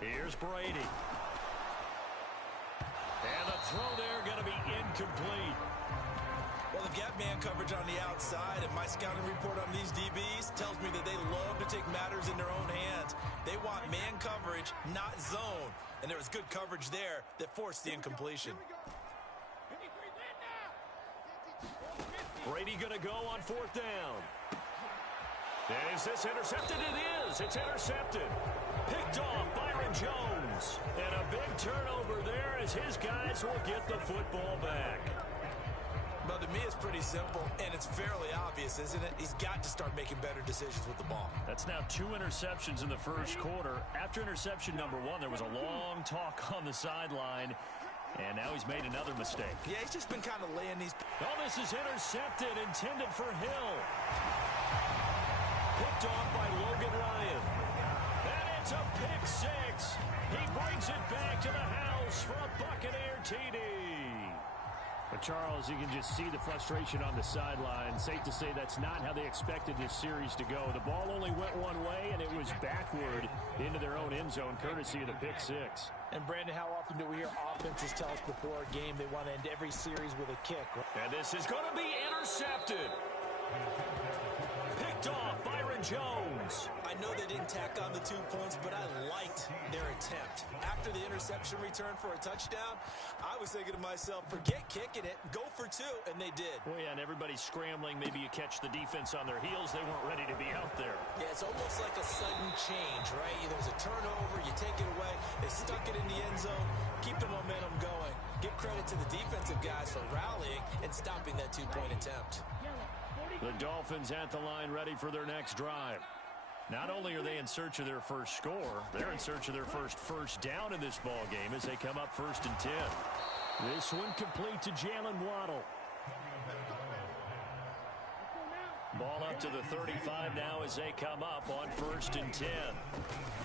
Here's Brady. And the throw there going to be incomplete. Well, the gap man coverage on the outside, and my scouting report on these DBs tells me that they love to take matters in their own hands. They want man coverage, not zone. And there was good coverage there that forced the incompletion. Brady going to go on 4th down. And is this intercepted? It is. It's intercepted. Picked off Byron Jones. And a big turnover there as his guys will get the football back. But to me, it's pretty simple, and it's fairly obvious, isn't it? He's got to start making better decisions with the ball. That's now 2 interceptions in the first quarter. After interception number 1, there was a long talk on the sideline. And now he's made another mistake. Yeah, he's just been kind of laying these. Oh, this is intercepted, intended for Hill. Picked off by Logan Ryan. And it's a pick 6. He brings it back to the house for a Buccaneer TD. A Charles, you can just see the frustration on the sideline. Safe to say that's not how they expected this series to go. The ball only went one way, and it was backward into their own end zone, courtesy of the pick six. And, Brandon, how often do we hear offenses tell us before a game they want to end every series with a kick? And this is going to be intercepted. Picked off Byron Jones. I know they didn't tack on the 2 points, but I liked their attempt. After the interception return for a touchdown, I was thinking to myself, forget kicking it, go for 2, and they did. Well, yeah, and everybody's scrambling. Maybe you catch the defense on their heels. They weren't ready to be out there. Yeah, it's almost like a sudden change, right? There's a turnover, you take it away, they stuck it in the end zone, keep the momentum going. Give credit to the defensive guys for rallying and stopping that 2-point attempt. The Dolphins at the line ready for their next drive. Not only are they in search of their first score, they're in search of their first down in this ball game as they come up 1st and 10. This one complete to Jalen Waddle. Ball up to the 35 now as they come up on 1st and 10.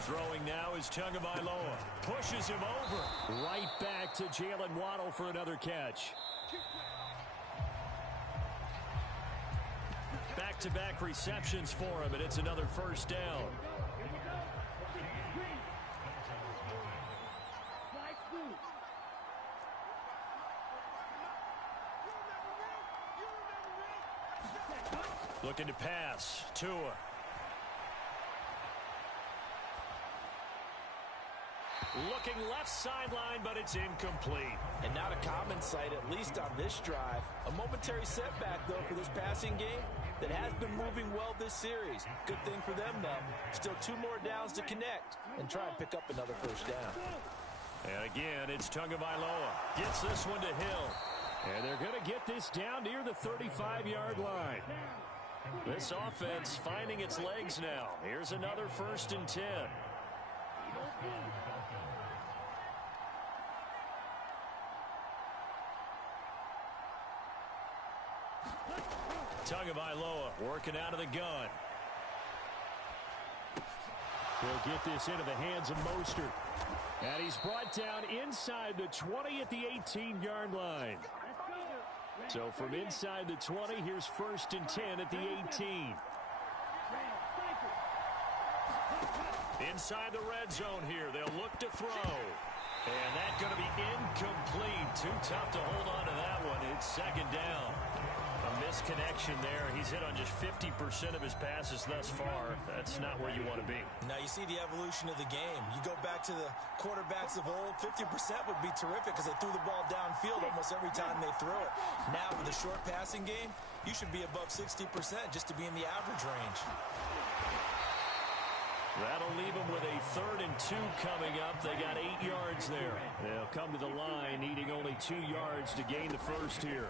Throwing now is Tagovailoa. Pushes him over. Right back to Jalen Waddle for another catch. Back-to-back receptions for him, and it's another 1st down. Looking to pass. Tua. Looking left sideline, but it's incomplete. And not a common sight, at least on this drive. A momentary setback, though, for this passing game that has been moving well this series. Good thing for them, though. Still 2 more downs to connect and try and pick up another 1st down. And again, it's Tagovailoa. Gets this one to Hill. And they're going to get this down near the 35-yard line. This offense finding its legs now. Here's another 1st and 10. Tagovailoa working out of the gun. He'll get this into the hands of Mostert. And he's brought down inside the 20 at the 18-yard line. So from inside the 20, here's 1st and 10 at the 18. Inside the red zone here. They'll look to throw. And that's going to be incomplete. Too tough to hold on to that one. It's 2nd down. A misconnection there. He's hit on just 50% of his passes thus far. That's not where you want to be. Now you see the evolution of the game. You go back to the quarterbacks of old, 50% would be terrific because they threw the ball downfield almost every time they threw it. Now with the short passing game, you should be above 60% just to be in the average range. That'll leave them with a 3rd and 2 coming up. They got 8 yards there. They'll come to the line needing only 2 yards to gain the 1st here.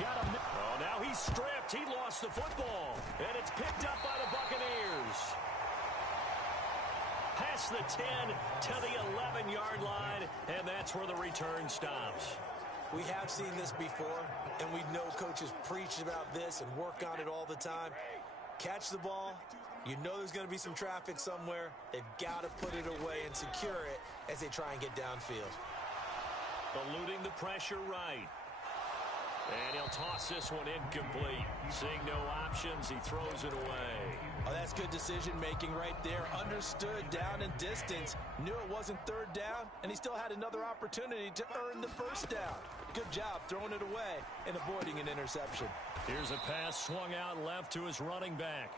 Got him. Oh, now he's stripped. He lost the football. And it's picked up by the Buccaneers. Past the 10 to the 11-yard line, and that's where the return stops. We have seen this before, and we know coaches preach about this and work on it all the time. Catch the ball. You know there's going to be some traffic somewhere. They've got to put it away and secure it as they try and get downfield. Eluding the pressure right. And he'll toss this one incomplete. Seeing no options, he throws it away. Oh, that's good decision-making right there. Understood down and distance. Knew it wasn't 3rd down, and he still had another opportunity to earn the 1st down. Good job throwing it away and avoiding an interception. Here's a pass swung out left to his running back.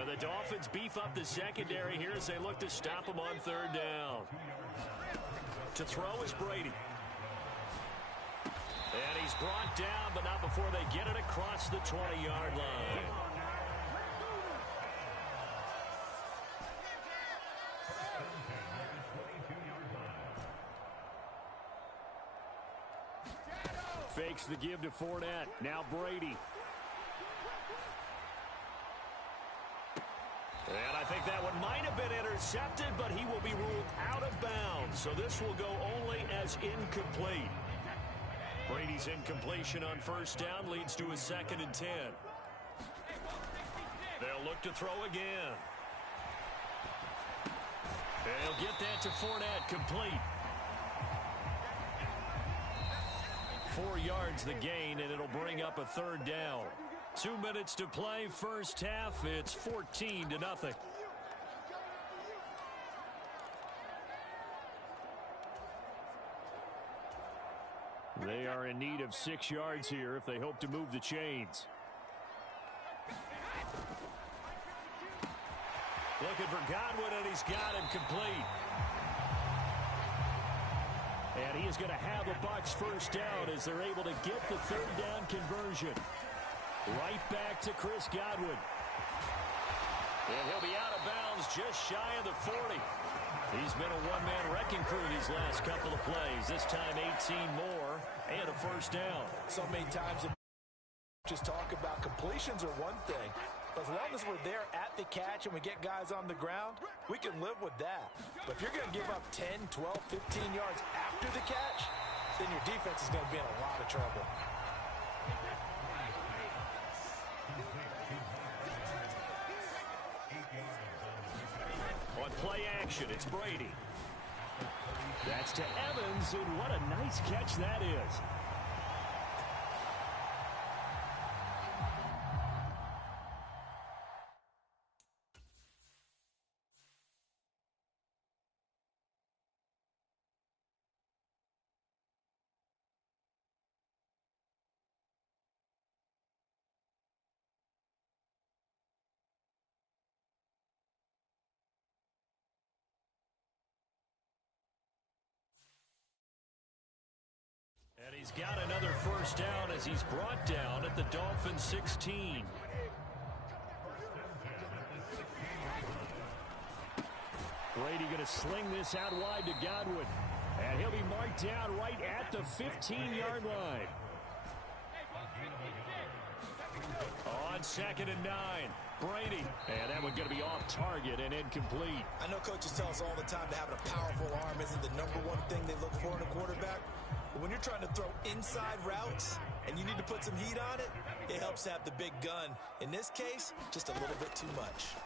And the Dolphins beef up the secondary here as they look to stop him on 3rd down. To throw is Brady. And he's brought down, but not before they get it across the 20-yard line. Fakes the give to Fournette. Now Brady. And I think that one might have been intercepted, but he will be ruled out of bounds. So this will go only as incomplete. Brady's incompletion on 1st down leads to a 2nd and 10. They'll look to throw again. They'll get that to Fournette, complete. 4 yards the gain, and it'll bring up a 3rd down. 2 minutes to play, first half. It's 14-0. They are in need of 6 yards here if they hope to move the chains. Looking for Godwin, and he's got him complete. And he is going to have a Bucs first down as they're able to get the 3rd down conversion. Right back to Chris Godwin. And he'll be out of bounds just shy of the 40. He's been a one-man wrecking crew these last couple of plays. This time 18 more and a first down. So many times just talk about completions are one thing. But as long as we're there at the catch and we get guys on the ground, we can live with that. But if you're going to give up 10, 12, 15 yards after the catch, then your defense is going to be in a lot of trouble. On play action, it's Brady. That's to Evans, and what a nice catch that is. And he's got another first down as he's brought down at the Dolphins 16. Brady going to sling this out wide to Godwin. And he'll be marked down right at the 15-yard line. On 2nd and 9, Brady. And that one going to be off target and incomplete. I know coaches tell us all the time that having a powerful arm isn't the #1 thing they look for in a quarterback. But when you're trying to throw inside routes and you need to put some heat on it, it helps to have the big gun. In this case, just a little bit too much.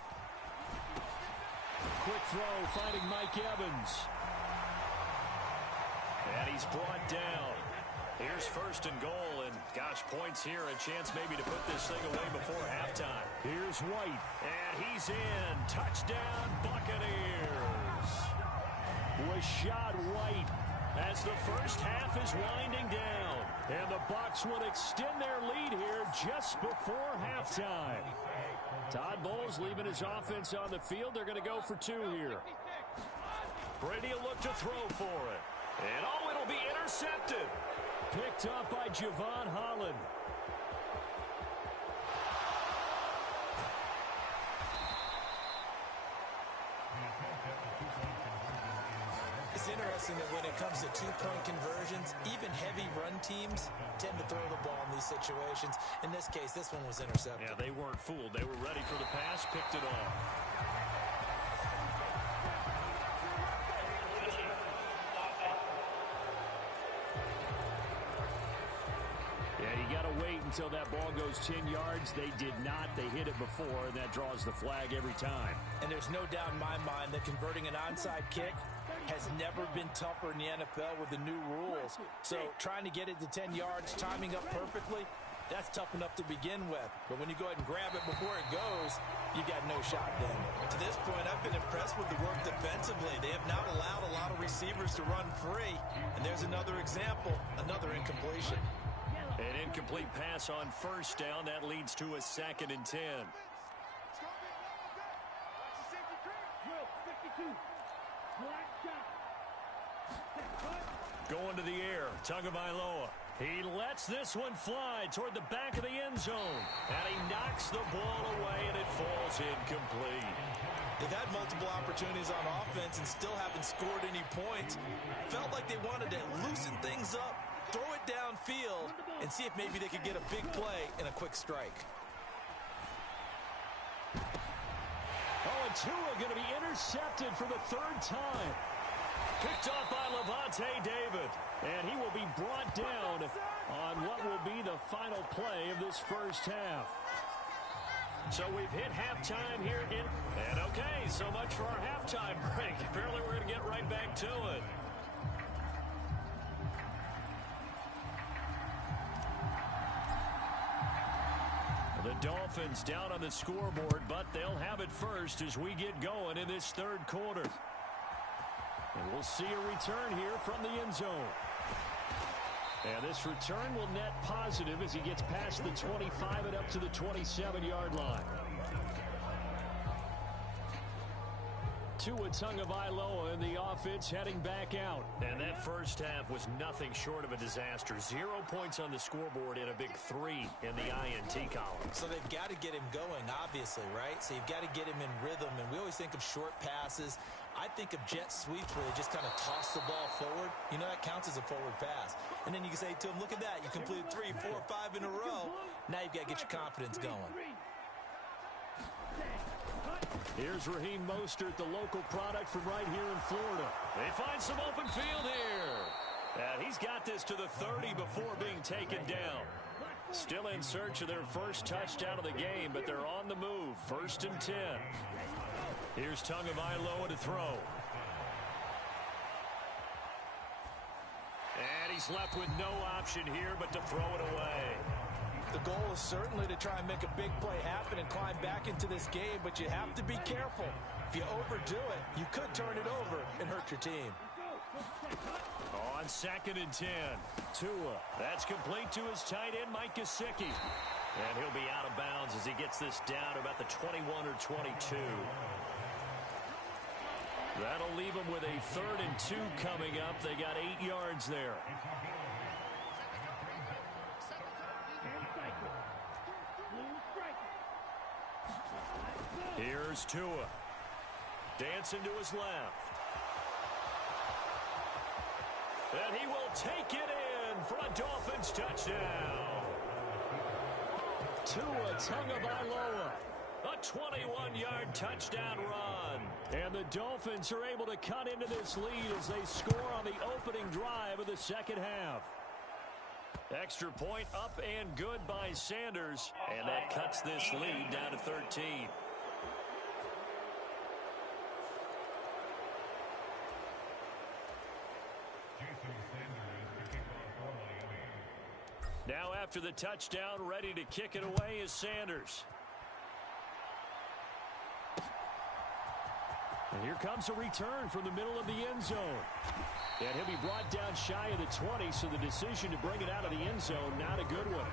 Quick throw, finding Mike Evans. And he's brought down. Here's 1st and goal, and gosh, points here, a chance maybe to put this thing away before halftime. Here's White. And he's in. Touchdown, Buccaneers. Rashad White as the first half is winding down. And the Bucs will extend their lead here just before halftime. Todd Bowles leaving his offense on the field. They're going to go for 2 here. Brady will look to throw for it. And oh, it'll be intercepted. Picked up by Javon Holland. It's interesting that when it comes to 2-point conversions, even heavy run teams tend to throw the ball in these situations. In this case, this one was intercepted. Yeah, they weren't fooled. They were ready for the pass, picked it off. Yeah, you got to wait until that ball goes 10 yards. They did not. They hit it before, and that draws the flag every time. And there's no doubt in my mind that converting an onside kick has never been tougher in the NFL with the new rules. So trying to get it to 10 yards, timing up perfectly, that's tough enough to begin with. But when you go ahead and grab it before it goes, you got no shot then. To this point, I've been impressed with the work defensively. They have not allowed a lot of receivers to run free. And there's another example, another incompletion. An incomplete pass on 1st down. That leads to a 2nd and 10. Going to the air, Tagovailoa. He lets this one fly toward the back of the end zone. And he knocks the ball away, and it falls incomplete. They've had multiple opportunities on offense and still haven't scored any points. Felt like they wanted to loosen things up, throw it downfield, and see if maybe they could get a big play and a quick strike. Oh, and Tua going to be intercepted for the 3rd time. Picked up by Levante David. And he will be brought down on what will be the final play of this first half. So we've hit halftime here and okay, so much for our halftime break. Apparently we're going to get right back to it. The Dolphins down on the scoreboard, but they'll have it first as we get going in this third quarter. And we'll see a return here from the end zone. And this return will net positive as he gets past the 25 and up to the 27-yard line. Tua Tagovailoa in the offense heading back out. And that first half was nothing short of a disaster. 0 points on the scoreboard and a big 3 in the INT column. So they've got to get him going, obviously, right? So you've got to get him in rhythm. And we always think of short passes. I think of jet sweeps where they just kind of toss the ball forward. You know, that counts as a forward pass. And then you can say to him, look at that. You completed 3, 4, 5 in a row. Now you've got to get your confidence going. Here's Raheem Mostert, the local product from right here in Florida. They find some open field here. And he's got this to the 30 before being taken down. Still in search of their first touchdown of the game, but they're on the move. 1st and 10. Here's Tagovailoa to throw. And he's left with no option here but to throw it away. The goal is certainly to try and make a big play happen and climb back into this game, but you have to be careful. If you overdo it, you could turn it over and hurt your team. On 2nd and 10, Tua. That's complete to his tight end, Mike Gesicki. And he'll be out of bounds as he gets this down to about the 21 or 22. That'll leave him with a 3rd and 2 coming up. They got 8 yards there. Here's Tua. Dancing to his left. And he will take it in for a Dolphins touchdown. Tua Tagovailoa. A 21-yard touchdown run. And the Dolphins are able to cut into this lead as they score on the opening drive of the second half. Extra point up and good by Sanders. And that cuts this lead down to 13. Now after the touchdown, ready to kick it away is Sanders. And here comes a return from the middle of the end zone. And he'll be brought down shy of the 20, so the decision to bring it out of the end zone, not a good one.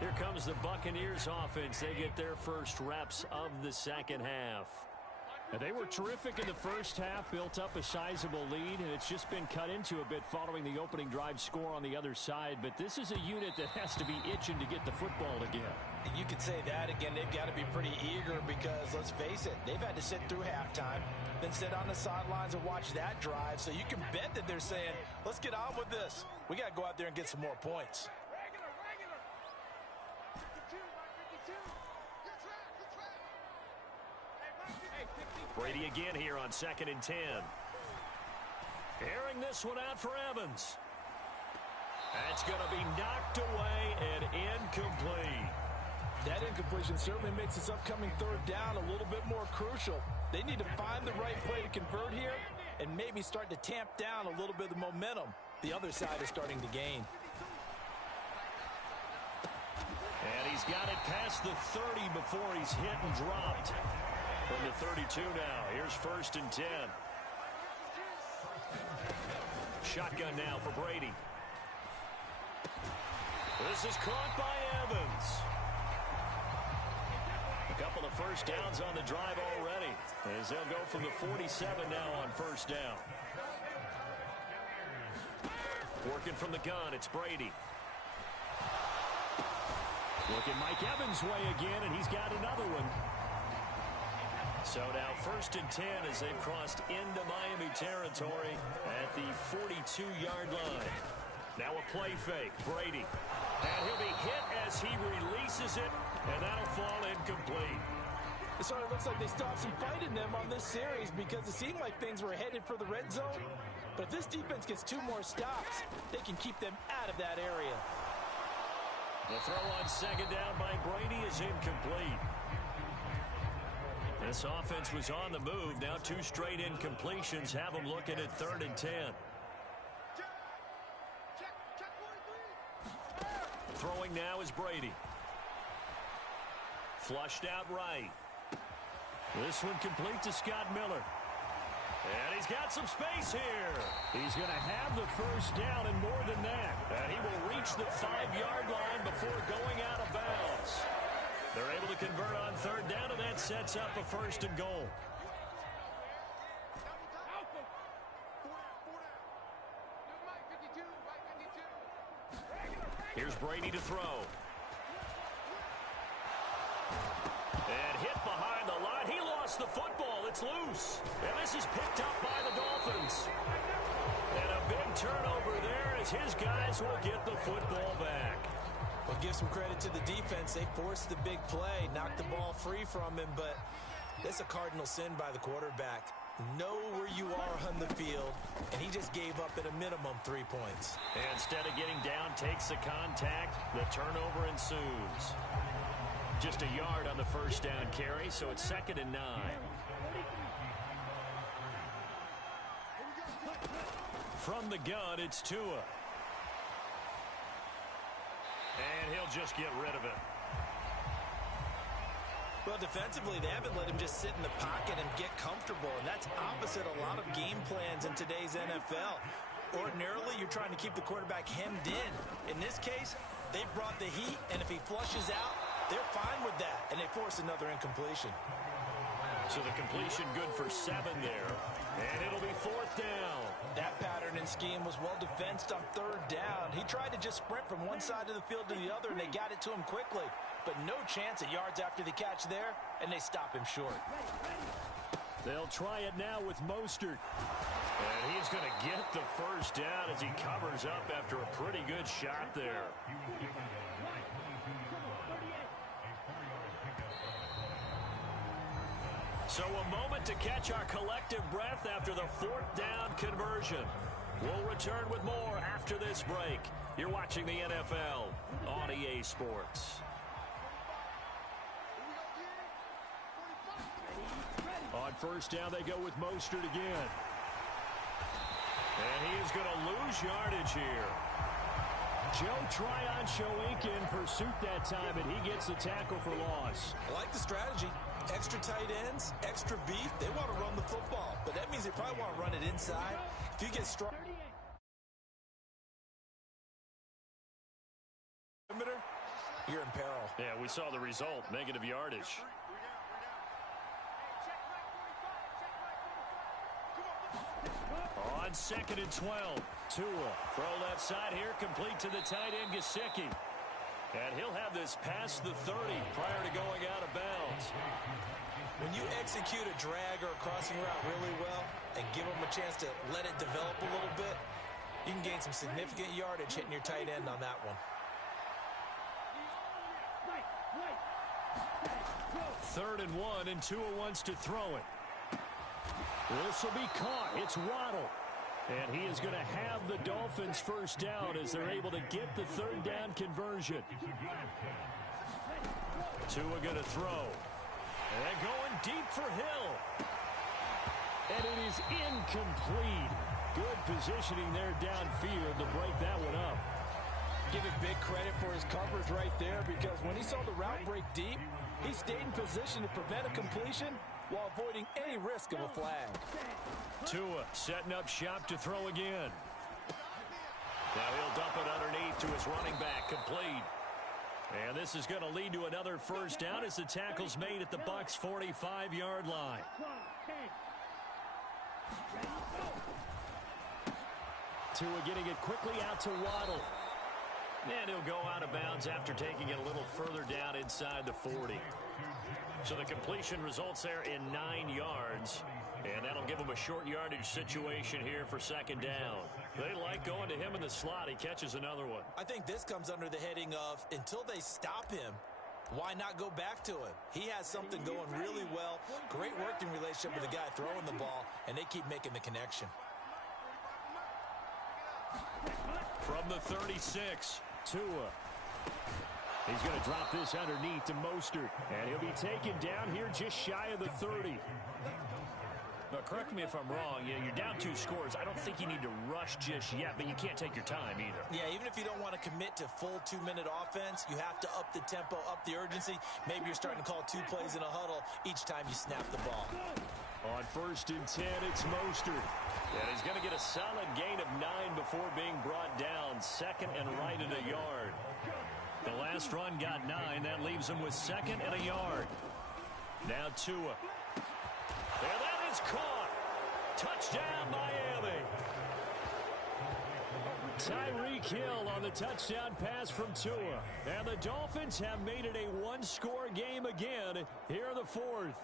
Here comes the Buccaneers offense. They get their first reps of the second half. And they were terrific in the first half, built up a sizable lead, and it's just been cut into a bit following the opening drive score on the other side. But this is a unit that has to be itching to get the football again. You could say that again. They've got to be pretty eager because, let's face it, they've had to sit through halftime, then sit on the sidelines and watch that drive. So you can bet that they're saying, let's get on with this. We got to go out there and get some more points. Brady again here on 2nd and 10. Airing this one out for Evans. That's going to be knocked away and incomplete. That incompletion certainly makes this upcoming 3rd down a little bit more crucial. They need to find the right play to convert here and maybe start to tamp down a little bit of the momentum the other side is starting to gain. And he's got it past the 30 before he's hit and dropped. From the 32 now. Here's 1st and 10. Shotgun now for Brady. This is caught by Evans. A couple of first downs on the drive already, as they'll go from the 47 now on 1st down. Working from the gun, it's Brady. Looking Mike Evans' way again, and he's got another one. So now 1st and 10 as they've crossed into Miami territory at the 42-yard line. Now a play fake, Brady. And he'll be hit as he releases it, and that'll fall incomplete. It sort of looks like they stopped some fight in them on this series because it seemed like things were headed for the red zone. But if this defense gets 2 more stops, they can keep them out of that area. The throw on 2nd down by Brady is incomplete. This offense was on the move. Now 2 straight incompletions have them looking at 3rd and 10. Throwing now is Brady. Flushed out right. This one complete to Scott Miller. And he's got some space here. He's going to have the first down and more than that. And he will reach the 5-yard line before going out of bounds. They're able to convert on third down, and that sets up a first and goal. Here's Brady to throw. And hit behind the line. He lost the football. It's loose. And this is picked up by the Dolphins. And a big turnover there as his guys will get the football back. Well, give some credit to the defense. They forced the big play, knocked the ball free from him, but that's a cardinal sin by the quarterback. Know where you are on the field, and he just gave up at a minimum 3 points. And instead of getting down, takes the contact. The turnover ensues. Just a yard on the first down carry, so it's 2nd and 9. From the gun, it's Tua. And he'll just get rid of it. Well, defensively, they haven't let him just sit in the pocket and get comfortable, and that's opposite a lot of game plans in today's NFL. Ordinarily, you're trying to keep the quarterback hemmed in. In this case, they brought the heat, and if he flushes out, they're fine with that, and they force another incompletion. So the completion good for 7 there, and it'll be 4th down. That pattern and scheme was well defensed on third down. He tried to just sprint from one side of the field to the other, and they got it to him quickly. But no chance at yards after the catch there, and they stop him short. They'll try it now with Mostert. And he's going to get the first down as he covers up after a pretty good shot there. So a moment to catch our collective breath after the 4th down conversion. We'll return with more after this break. You're watching the NFL on EA Sports. On first down, they go with Mostert again. And he is going to lose yardage here. Joe Tryon Shoink in pursuit that time, and he gets the tackle for loss. I like the strategy. Extra tight ends, extra beef. They want to run the football, but that means they probably want to run it inside. If you get strong, you're in peril. Yeah, we saw the result. Negative yardage. On 2nd and 12. Tua. Throw left side here, complete to the tight end, Gesicki. And he'll have this past the 30 prior to going out of bounds. When you execute a drag or a crossing route really well and give them a chance to let it develop a little bit, you can gain some significant yardage hitting your tight end on that one. 3rd and 1, and Tua wants to throw it. This will be caught. It's Waddle. And he is going to have the Dolphins first down as they're able to get the 3rd down conversion. Tua going to throw. And going deep for Hill. And it is incomplete. Good positioning there downfield to break that one up. Give him big credit for his coverage right there, because when he saw the route break deep, he stayed in position to prevent a completion while avoiding any risk of a flag. Tua setting up shop to throw again. Now he'll dump it underneath to his running back, complete. And this is going to lead to another first down as the tackle's made at the Bucs' 45-yard line. Tua getting it quickly out to Waddle. And he'll go out of bounds after taking it a little further down inside the 40. So the completion results there in 9 yards. And that'll give him a short yardage situation here for 2nd down. They like going to him in the slot. He catches another one. I think this comes under the heading of, until they stop him, why not go back to him? He has something going really well. Great working relationship with the guy throwing the ball, and they keep making the connection. From the 36, Tua. He's going to drop this underneath to Mostert. And he'll be taken down here just shy of the 30. But correct me if I'm wrong, you're down 2 scores. I don't think you need to rush just yet, but you can't take your time either. Yeah, even if you don't want to commit to full 2-minute offense, you have to up the tempo, up the urgency. Maybe you're starting to call 2 plays in a huddle each time you snap the ball. On 1st and 10, it's Mostert. And he's going to get a solid gain of 9 before being brought down. 2nd and right at a yard. The last run got 9. That leaves him with 2nd and a yard. Now Tua. And that is caught. Touchdown, Miami. Tyreek Hill on the touchdown pass from Tua. And the Dolphins have made it a 1-score game again here in the 4th.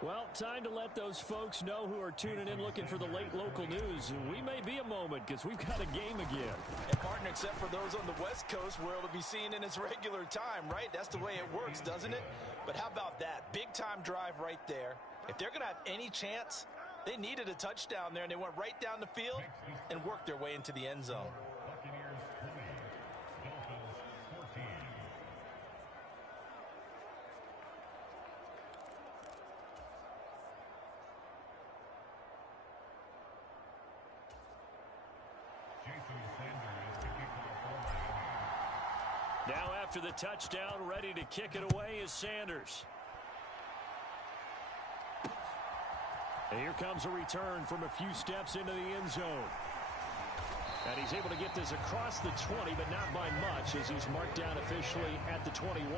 Well, time to let those folks know who are tuning in looking for the late local news. We may be a moment because we've got a game again. And, partner, except for those on the West Coast where it'll be seen in its regular time, right? That's the way it works, doesn't it? But how about that? Big-time drive right there. If they're going to have any chance, they needed a touchdown there, and they went right down the field and worked their way into the end zone. Now after the touchdown, ready to kick it away is Sanders. And here comes a return from a few steps into the end zone. And he's able to get this across the 20, but not by much as he's marked down officially at the 21.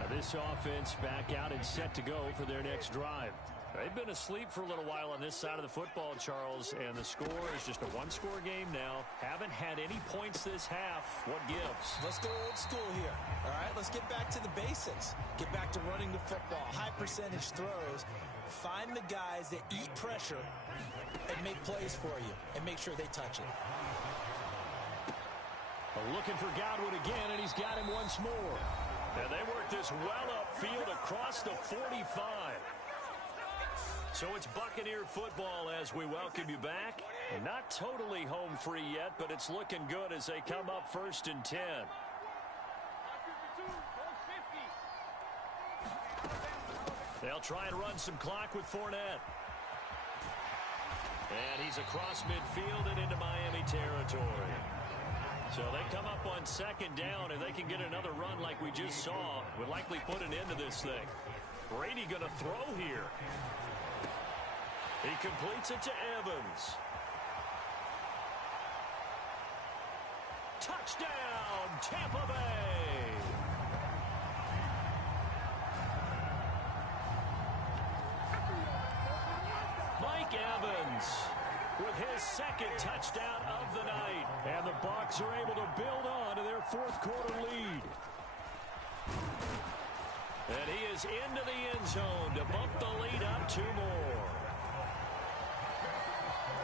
Now this offense back out and set to go for their next drive. They've been asleep for a little while on this side of the football, Charles, and the score is just a 1-score game now. Haven't had any points this half. What gives? Let's go old school here. All right, let's get back to the basics. Get back to running the football, high percentage throws. Find the guys that eat pressure and make plays for you and make sure they touch it. Looking for Godwin again, and he's got him once more. And they work this well upfield across the 45. So it's Buccaneer football as we welcome you back. Not totally home free yet, but it's looking good as they come up 1st and 10. They'll try and run some clock with Fournette. And he's across midfield and into Miami territory. So they come up on 2nd down, and they can get another run like we just saw. Would likely put an end to this thing. Brady going to throw here. He completes it to Evans. Touchdown, Tampa Bay. Mike Evans with his 2nd touchdown of the night. And the Bucs are able to build on to their 4th quarter lead. And he is into the end zone to bump the lead up 2 more.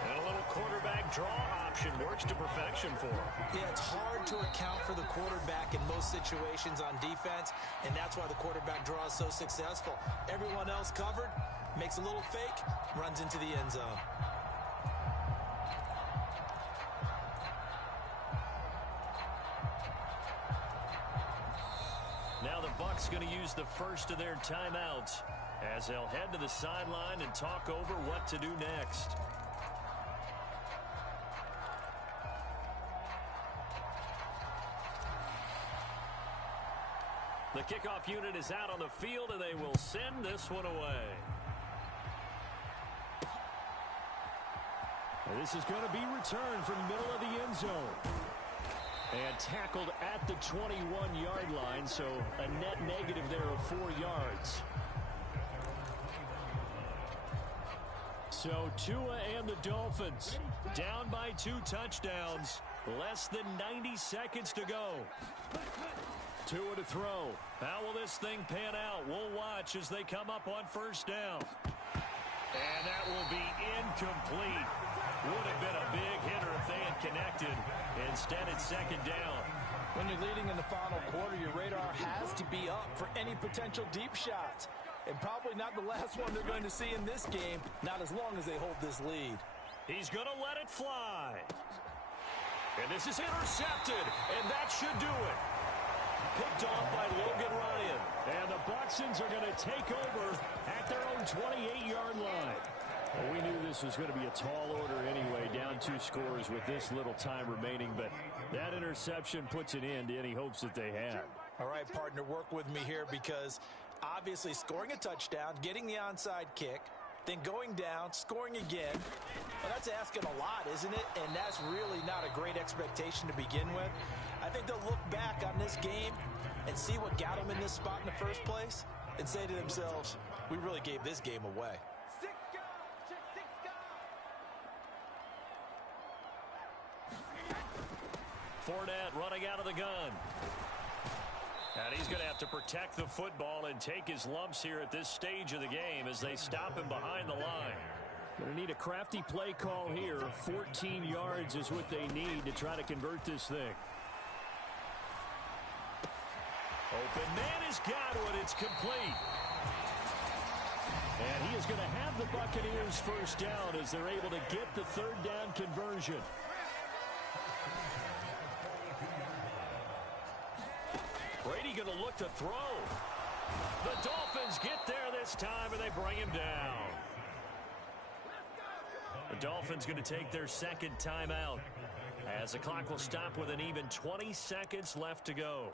And a little quarterback draw option works to perfection for him. Yeah, it's hard to account for the quarterback in most situations on defense, and that's why the quarterback draw is so successful. Everyone else covered, makes a little fake, runs into the end zone. Now the Bucs going to use the first of their timeouts as they'll head to the sideline and talk over what to do next. The kickoff unit is out on the field, and they will send this one away. And this is going to be returned from the middle of the end zone. And tackled at the 21-yard line, so a net negative there of 4 yards. So Tua and the Dolphins down by 2 touchdowns. Less than 90 seconds to go. Tua to throw. How will this thing pan out? We'll watch as they come up on 1st down. And that will be incomplete. Would have been a big hitter if they had connected. Instead, it's 2nd down. When you're leading in the final quarter, your radar has to be up for any potential deep shots. And probably not the last one they're going to see in this game, not as long as they hold this lead. He's going to let it fly. And this is intercepted, and that should do it. picked off by Logan Ryan. And the Buxtons are going to take over at their own 28-yard line. Well, we knew this was going to be a tall order anyway, down 2 scores with this little time remaining, but that interception puts an end to any hopes that they had. All right, partner, work with me here because obviously scoring a touchdown, getting the onside kick, then going down, scoring again. Well, that's asking a lot, isn't it? And that's really not a great expectation to begin with. I think they'll look back on this game and see what got them in this spot in the first place and say to themselves, we really gave this game away. Fournette running out of the gun. And he's going to have to protect the football and take his lumps here at this stage of the game as they stop him behind the line. Going to need a crafty play call here. 14 yards is what they need to try to convert this thing. Open man is Godwin. It's complete. And he is going to have the Buccaneers first down as they're able to get the third down conversion. Brady going to look to throw. The Dolphins get there this time, and they bring him down. The Dolphins going to take their second timeout as the clock will stop with an even 20 seconds left to go.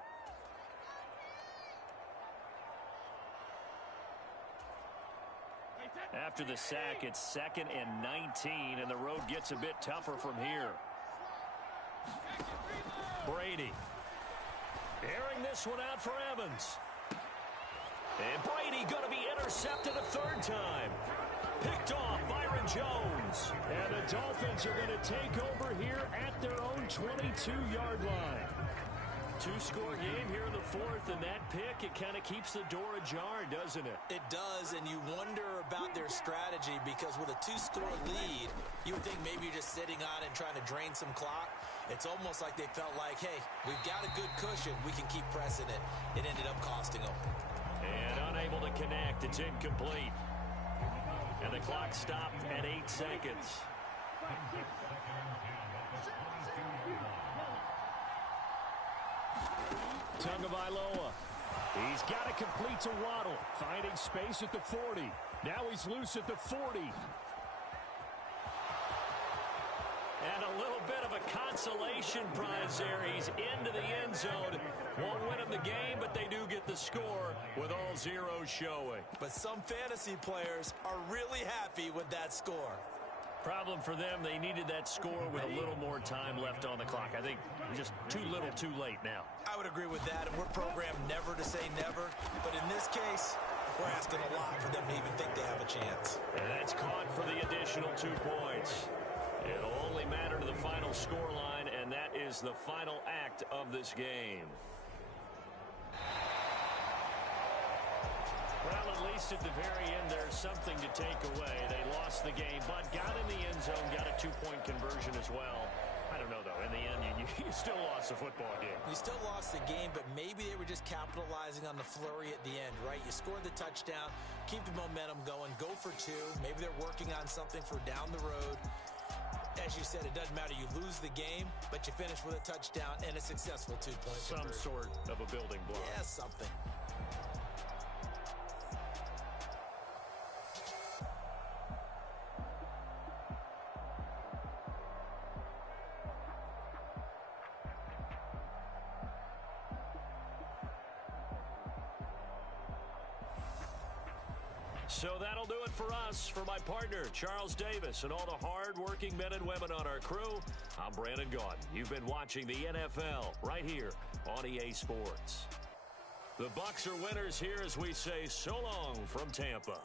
After the sack, it's 2nd and 19, and the road gets a bit tougher from here. Brady. Airing this one out for Evans. And Brady going to be intercepted a third time. Picked off Byron Jones. And the Dolphins are going to take over here at their own 22-yard line. 2-score game here in the fourth, and that pick, it kind of keeps the door ajar, doesn't it? It does, and you wonder about their strategy because with a 2-score lead, you would think maybe you're just sitting on it and trying to drain some clock. It's almost like they felt like, hey, we've got a good cushion. We can keep pressing it. It ended up costing them. And unable to connect. It's incomplete. And the clock stopped at 8 seconds. Tagovailoa. He's got it complete to Waddle. Finding space at the 40. Now he's loose at the 40. And a little bit of a consolation prize there. He's into the end zone. Won't win them the game, but they do get the score with all zeros showing. But some fantasy players are really happy with that score. Problem for them, they needed that score with a little more time left on the clock. I think just too little too late now. I would agree with that, and we're programmed never to say never. But in this case, we're asking a lot for them to even think they have a chance. And that's caught for the additional 2 points. It'll only matter to the final score line, and that is the final act of this game. Well, at least at the very end, there's something to take away. They lost the game, but got in the end zone, got a 2-point conversion as well. I don't know, though. In the end, you still lost the football game. You still lost the game, but maybe they were just capitalizing on the flurry at the end, right? You scored the touchdown, keep the momentum going, go for 2. Maybe they're working on something for down the road. As you said, it doesn't matter. You lose the game, but you finish with a touchdown and a successful 2-point conversion. Some sort of a building block. Yeah, something. So that'll do it for us. For my partner, Charles Davis, and all the hard-working men and women on our crew, I'm Brandon Gaudin. You've been watching the NFL right here on EA Sports. The Bucs are winners here as we say so long from Tampa.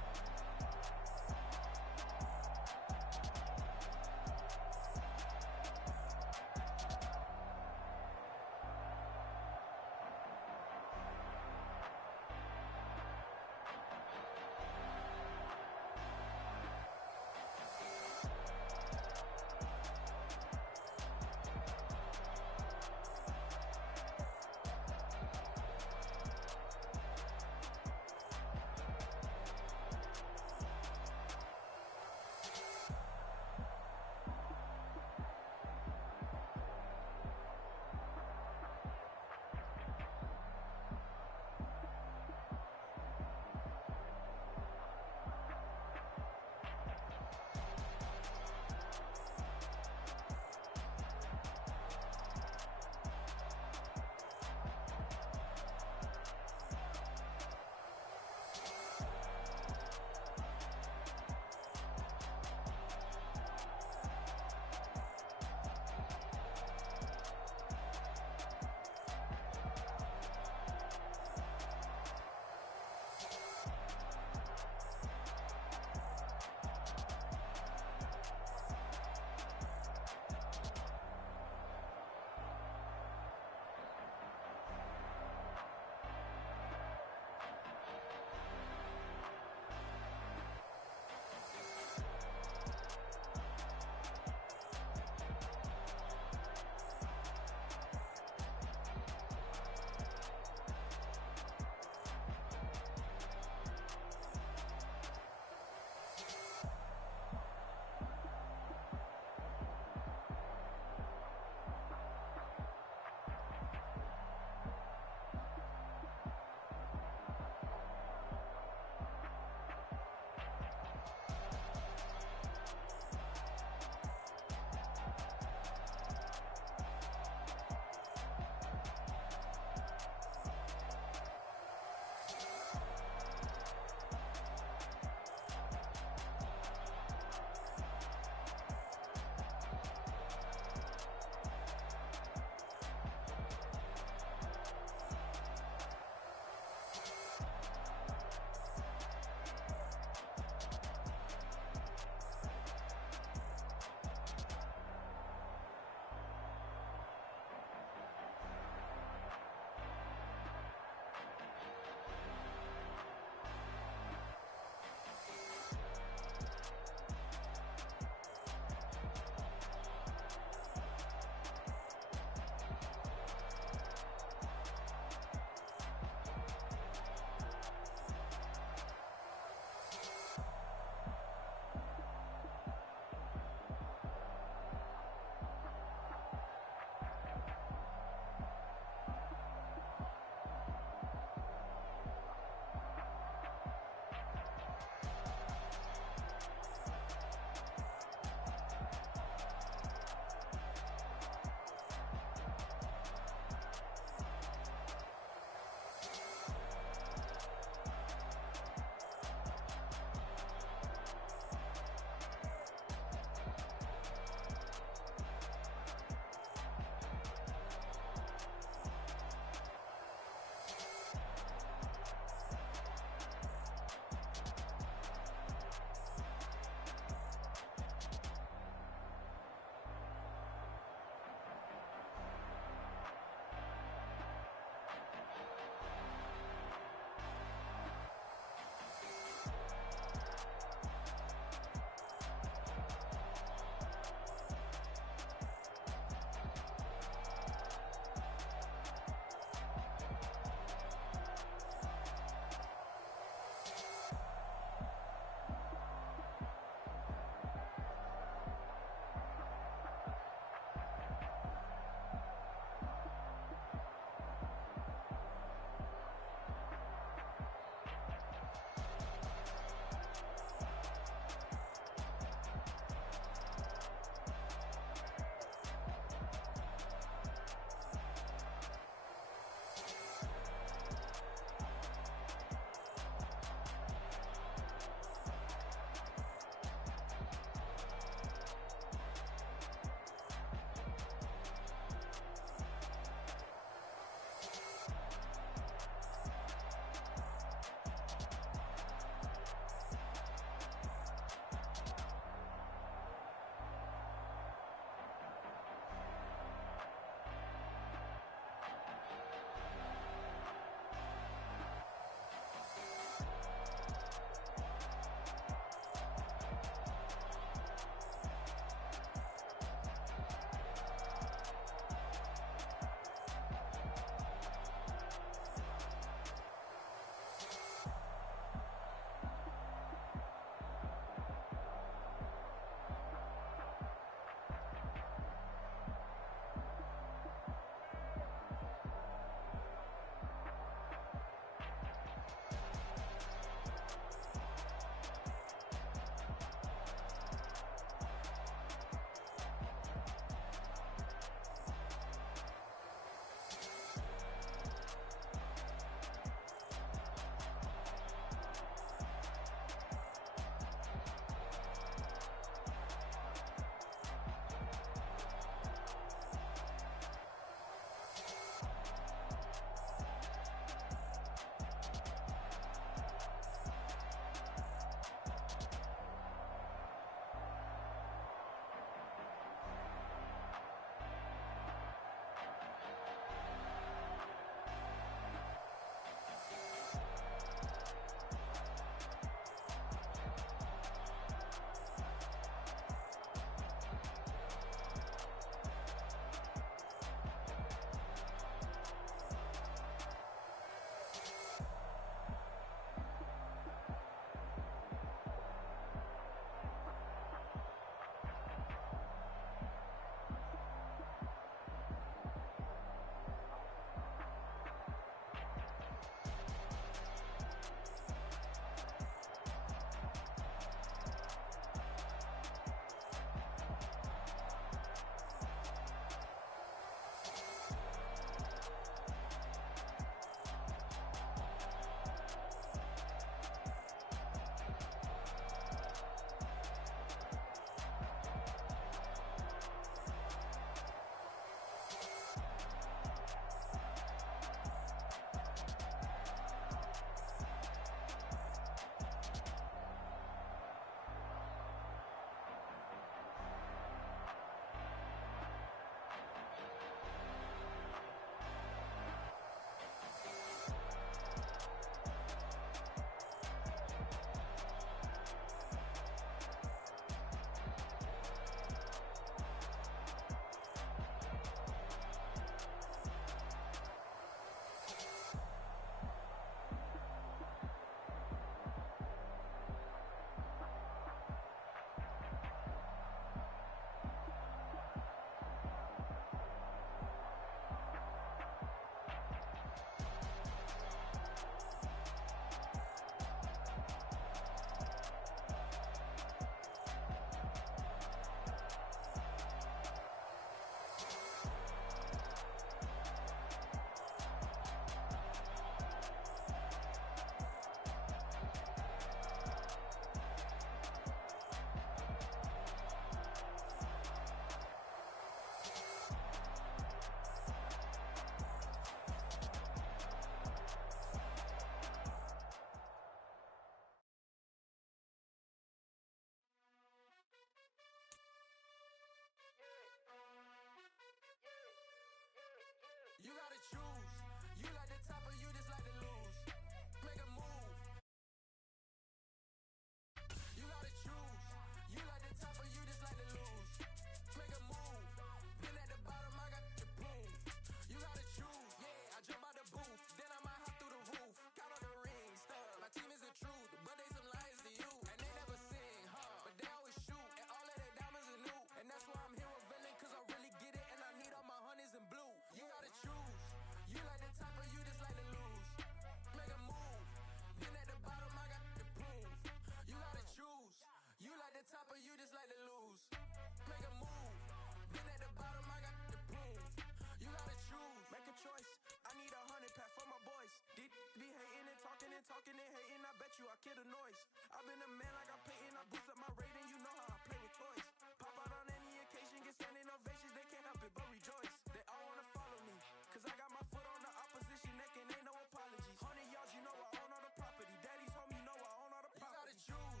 talking and hating, I bet you I kill the noise. I've been a man like I'm Peyton, I boost up my rating, you know how I play with toys. Pop out on any occasion, get standing ovations, they can't help it but rejoice. They all wanna follow me, cause I got my foot on the opposition neck and ain't no apologies. 100 yards, you know I own all the property. Daddy's home, you know I own all the property. You gotta choose,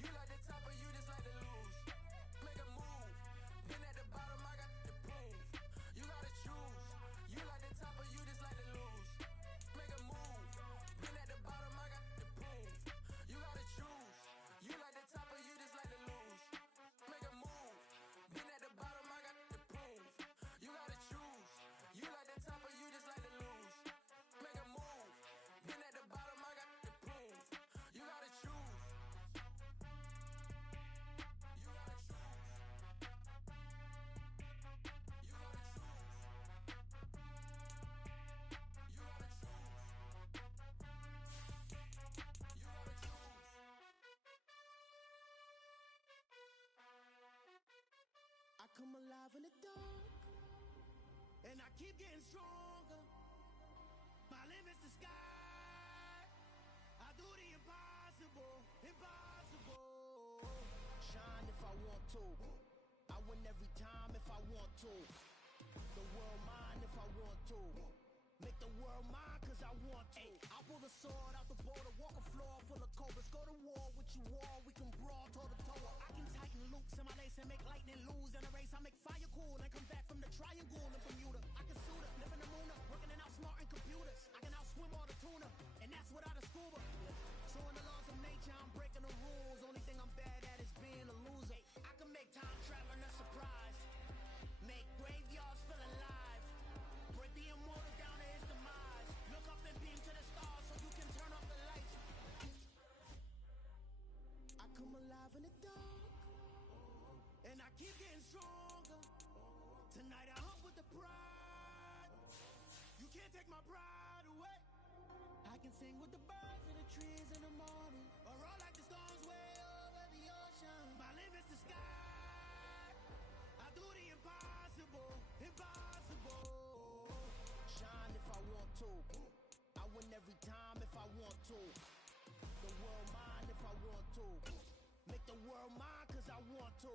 you like the top or you just like to lose. Make a move, been at the bottom, I got to prove. You gotta choose, you like the top or you just like to lose. Make a move, been at the bottom, I got to prove. You gotta choose, you like the top or you just like to lose. Make a move, been at the bottom, I got to prove. You gotta choose, you like the top or you just like to lose. Make a move, been at the bottom, I got to prove. You gotta choose. You gotta choose. You gotta choose. You gotta choose. You gotta choose. I come alive in the dark, and I keep getting stronger. My limit's the sky. I do the impossible, impossible. Shine if I want to. I win every time if I want to. The world mine if I want to. Make the world mine cause I want to. I pull the sword out the border, walk a floor full of cobras. Go to war with you all, we can brawl toe to toe. I can tighten loops in my lace and make lightning lose in a race. I make fire cool and come back from the triangle in Bermuda. I can suit up, live in the moon up, working and outsmarting computers. I can outswim all the tuna, and that's without a scuba. So in the laws of nature, I'm breaking the rules. Only thing I'm bad at is being a loser. I can make time traveling a surprise, make graveyards feel alive, break the immortal down to his demise. Look up and beam to the stars so you can turn off the lights. I come alive in the dark, and I keep getting stronger. Tonight I hunt with the pride. You can't take my pride away. I can sing with the birds and the trees in the morning, or roll like the storms way over the ocean. My limit's the sky. I do the impossible, impossible. Shine if I want to. I win every time if I want to. The world mine if I want to. Make the world mine cause I want to.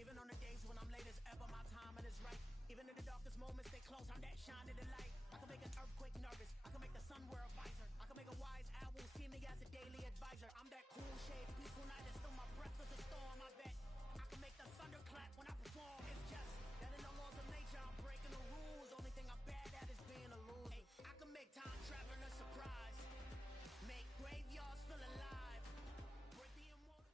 Even on the days when I'm late as ever, my timing is right. Even in the darkest moments, stay close, I'm that shining the light. I can make an earthquake nervous, I can make the sun wear a visor. I can make a wise owl see me as a daily advisor. I'm that cool shade, peaceful night, and still my breath is a storm, I bet. I can make the thunder clap when I perform. It's just that in the laws of nature, I'm breaking the rules. Only thing I'm bad at is being a loser. I can make time traveling a surprise, make graveyards feel alive, break the immortal.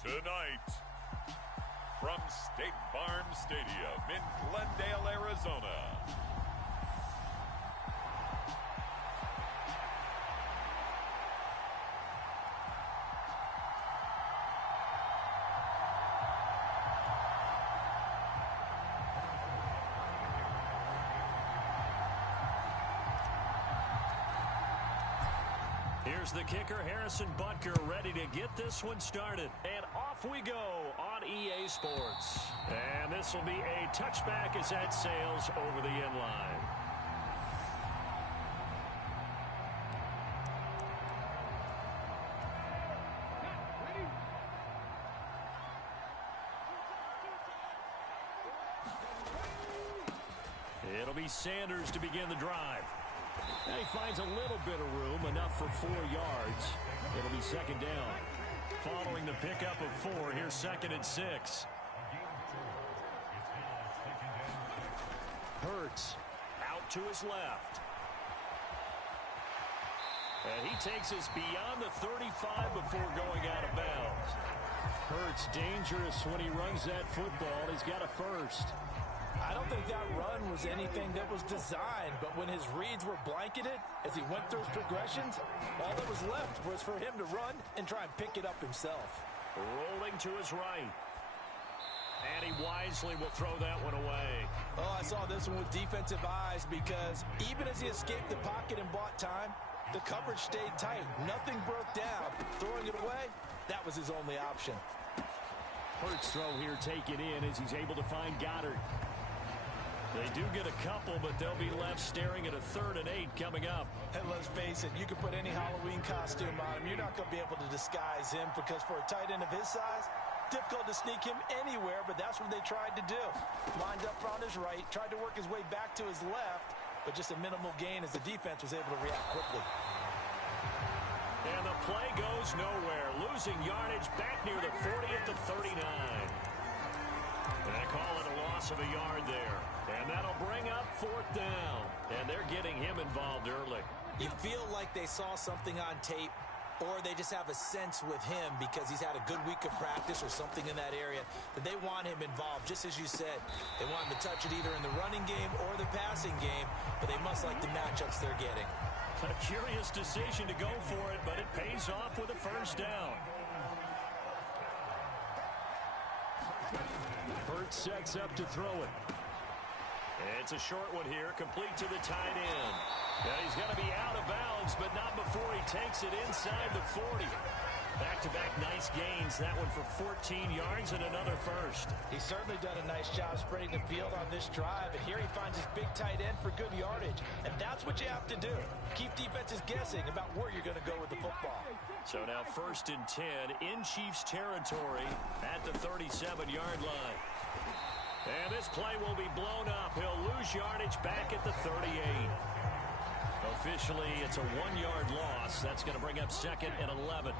Tonight, from State Farm Stadium in Glendale, Arizona. Here's the kicker, Harrison Butker, ready to get this one started. And off we go on EA Sports. And this will be a touchback as that sails over the end line. It'll be Sanders to begin the drive. And he finds a little bit of room, enough for 4 yards. It'll be second down. Following the pickup of 4, here's 2nd and 6. Hurts out to his left. And he takes us beyond the 35 before going out of bounds. Hurts dangerous when he runs that football. He's got a first. I don't think that run was anything that was designed, but when his reads were blanketed as he went through his progressions, all that was left was for him to run and try and pick it up himself. Rolling to his right. And he wisely will throw that one away. Oh, I saw this one with defensive eyes because even as he escaped the pocket and bought time, the coverage stayed tight. Nothing broke down. Throwing it away, that was his only option. Hurts throw here taken in as he's able to find Goddard. They do get a couple, but they'll be left staring at a 3rd and 8 coming up. And let's face it, you can put any Halloween costume on him. You're not going to be able to disguise him because for a tight end of his size, difficult to sneak him anywhere, but that's what they tried to do. Lined up on his right, tried to work his way back to his left, but just a minimal gain as the defense was able to react quickly. And the play goes nowhere. Losing yardage back near the 40 at the 39. And they call it a loss of a yard there. And that'll bring up 4th down. And they're getting him involved early. You feel like they saw something on tape, or they just have a sense with him because he's had a good week of practice or something in that area that they want him involved, just as you said. They want him to touch it either in the running game or the passing game, but they must like the matchups they're getting. A curious decision to go for it, but it pays off with a 1st down. Hurts sets up to throw it. It's a short one here, complete to the tight end. Now he's going to be out of bounds, but not before he takes it inside the 40. Back-to-back nice gains. That one for 14 yards and another 1st. He's certainly done a nice job spreading the field on this drive, and here he finds his big tight end for good yardage. And that's what you have to do. Keep defenses guessing about where you're going to go with the football. So now 1st and 10 in Chiefs territory at the 37-yard line. And this play will be blown up. He'll lose yardage back at the 38. Officially, it's a 1-yard loss. That's going to bring up 2nd and 11.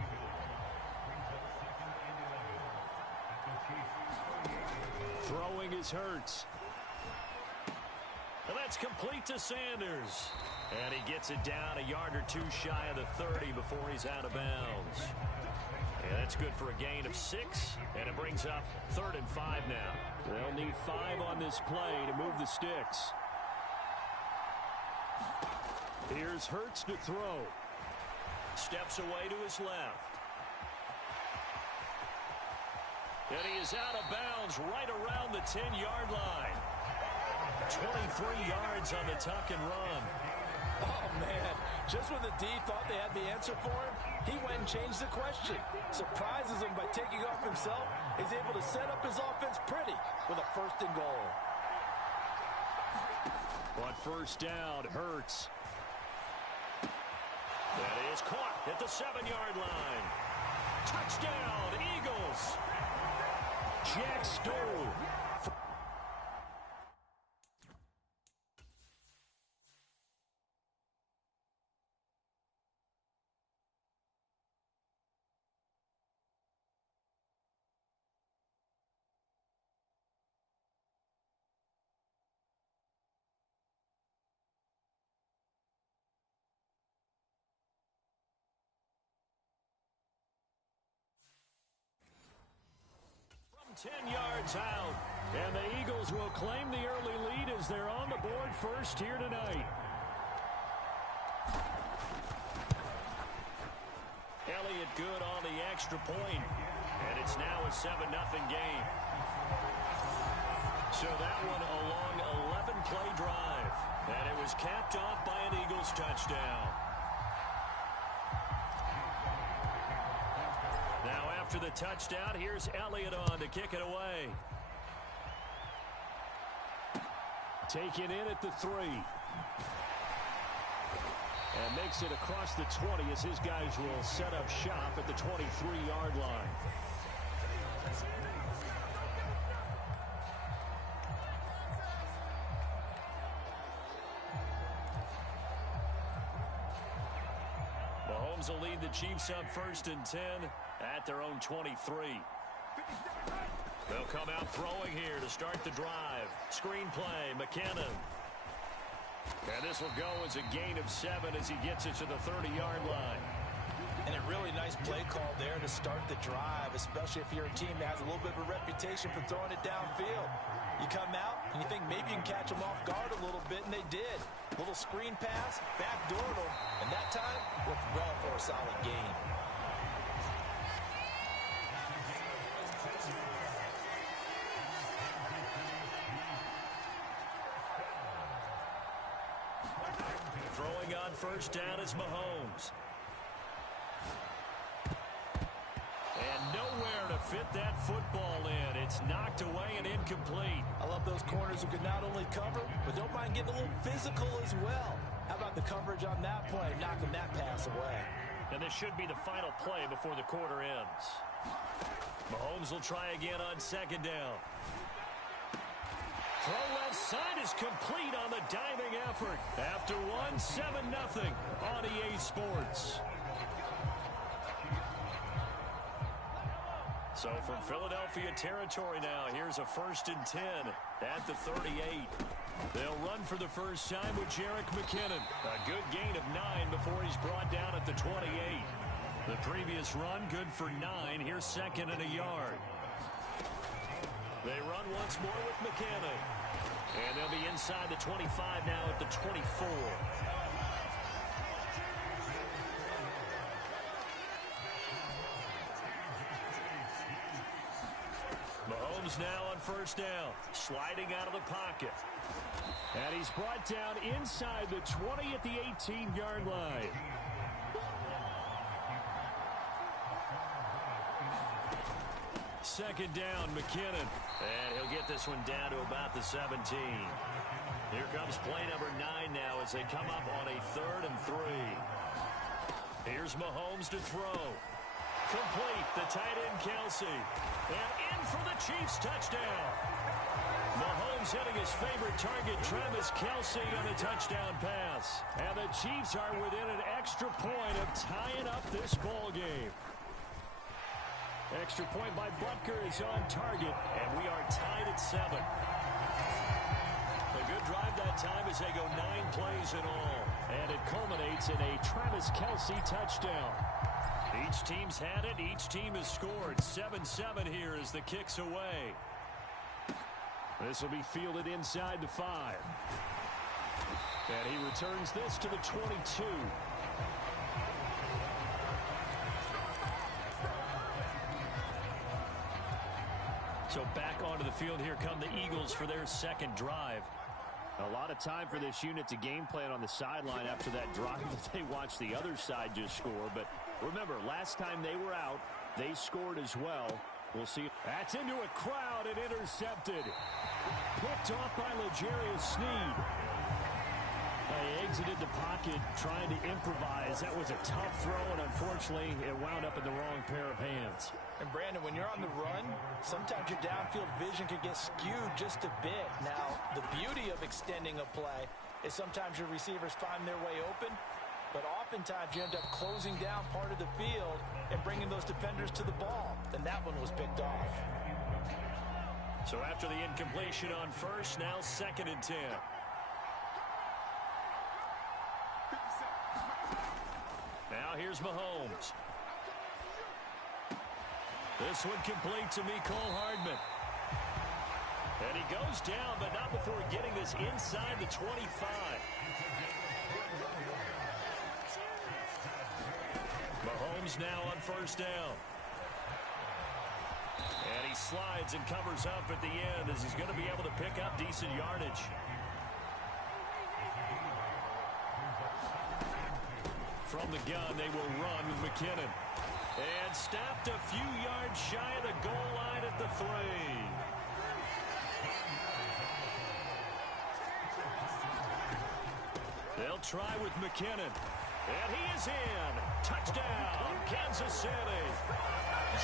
Throwing is Hurts. And that's complete to Sanders. And he gets it down a yard or 2 shy of the 30 before he's out of bounds. And that's good for a gain of 6. And it brings up 3rd and 5 now. They'll need 5 on this play to move the sticks. Here's Hurts to throw. Steps away to his left. And he is out of bounds right around the 10-yard line. 23 yards on the tuck and run. Oh, man. Just when the D thought they had the answer for him, he went and changed the question. Surprises him by taking off himself. He's able to set up his offense pretty with a 1st and goal. But 1st down, Hurts. That is caught at the 7-yard line. Touchdown, Eagles. Jack Stoll. From 10 yards out. And the Eagles will claim the early lead as they're on the board first here tonight. Elliott good on the extra point. And it's now a 7-0 game. So that one a long 11-play drive. And it was capped off by an Eagles touchdown. Now after the touchdown, here's Elliott on to kick it away. Taken in at the 3. And makes it across the 20 as his guys will set up shop at the 23-yard line. Mahomes will lead the Chiefs up 1st and 10 at their own 23. They'll come out throwing here to start the drive. Screen play, McKinnon. And this will go as a gain of 7 as he gets it to the 30-yard line. And a really nice play call there to start the drive, especially if you're a team that has a little bit of a reputation for throwing it downfield. You come out and you think maybe you can catch them off guard a little bit, and they did. Little screen pass, backdoored them, and that time worked well for a solid gain. Throwing on 1st down is Mahomes. And nowhere to fit that football in. It's knocked away and incomplete. I love those corners who can not only cover, but don't mind getting a little physical as well. How about the coverage on that play, knocking that pass away? And this should be the final play before the quarter ends. Mahomes will try again on second down. Throw left side is complete on the diving effort. After one, 7-0 on EA Sports. So from Philadelphia territory now, here's a 1st and 10 at the 38. They'll run for the first time with Jerick McKinnon. A good gain of 9 before he's brought down at the 28. The previous run, good for 9. Here's 2nd and a yard. They run once more with McKinnon. And they'll be inside the 25 now at the 24. Mahomes now on first down, sliding out of the pocket. And he's brought down inside the 20 at the 18-yard line. Second down, McKinnon. And he'll get this one down to about the 17. Here comes play number 9 now as they come up on a 3rd and 3. Here's Mahomes to throw. Complete, the tight end Kelsey. And in for the Chiefs touchdown. Mahomes hitting his favorite target, Travis Kelsey, on a touchdown pass. And the Chiefs are within an extra point of tying up this ball game. Extra point by Butker is on target, and we are tied at 7. A good drive that time as they go 9 plays in all. And it culminates in a Travis Kelsey touchdown. Each team's had it. Each team has scored. 7-7 here as the kick's away. This will be fielded inside the 5. And he returns this to the 22. So back onto the field, here come the Eagles for their second drive. A lot of time for this unit to game plan on the sideline after that drive that they watched the other side just score. But remember, last time they were out, they scored as well. We'll see. That's into a crowd and intercepted. Picked off by L'Jarius Sneed. He exited the pocket trying to improvise. That was a tough throw, and unfortunately, it wound up in the wrong pair of hands. And Brandon, when you're on the run, sometimes your downfield vision can get skewed just a bit. Now, the beauty of extending a play is sometimes your receivers find their way open, but oftentimes you end up closing down part of the field and bringing those defenders to the ball. And that one was picked off. So after the incompletion on first, now 2nd and 10. Now here's Mahomes. This one complete to Mecole Hardman. And he goes down, but not before getting this inside the 25. Mahomes now on first down. And he slides and covers up at the end as he's going to be able to pick up decent yardage. From the gun, they will run with McKinnon. And stopped a few yards shy of the goal line at the 3. They'll try with McKinnon. And he is in. Touchdown, Kansas City.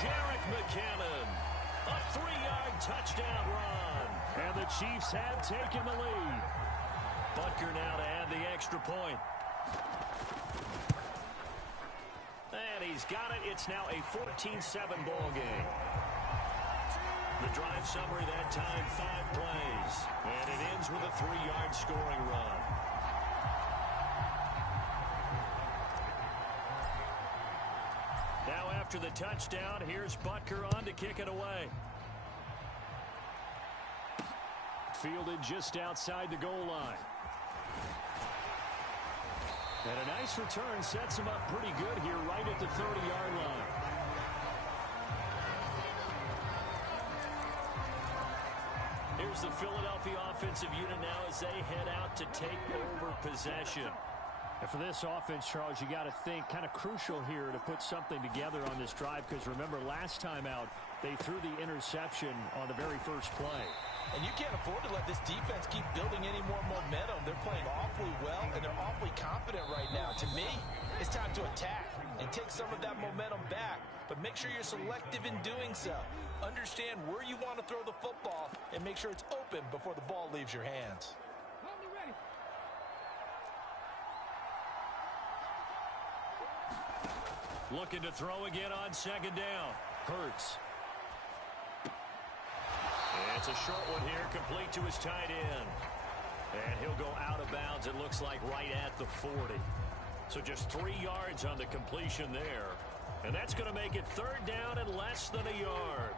Jerick McKinnon. A 3-yard touchdown run. And the Chiefs have taken the lead. Butker now to add the extra point. And he's got it. It's now a 14-7 ball game. The drive summary that time, 5 plays. And it ends with a 3-yard scoring run. Now after the touchdown, here's Butker on to kick it away. Fielded just outside the goal line. And a nice return sets him up pretty good here right at the 30-yard line. Here's the Philadelphia offensive unit now as they head out to take over possession. And for this offense, Charles, you got to think kind of crucial here to put something together on this drive, because remember last time out they threw the interception on the very first play. And you can't afford to let this defense keep building any more momentum. They're playing awfully well, and they're awfully confident right now. To me, it's time to attack and take some of that momentum back. But make sure you're selective in doing so. Understand where you want to throw the football and make sure it's open before the ball leaves your hands. Looking to throw again on second down. Hurts. It's a short one here, complete to his tight end. And he'll go out of bounds, it looks like, right at the 40. So just 3 yards on the completion there. And that's going to make it third down and less than a yard.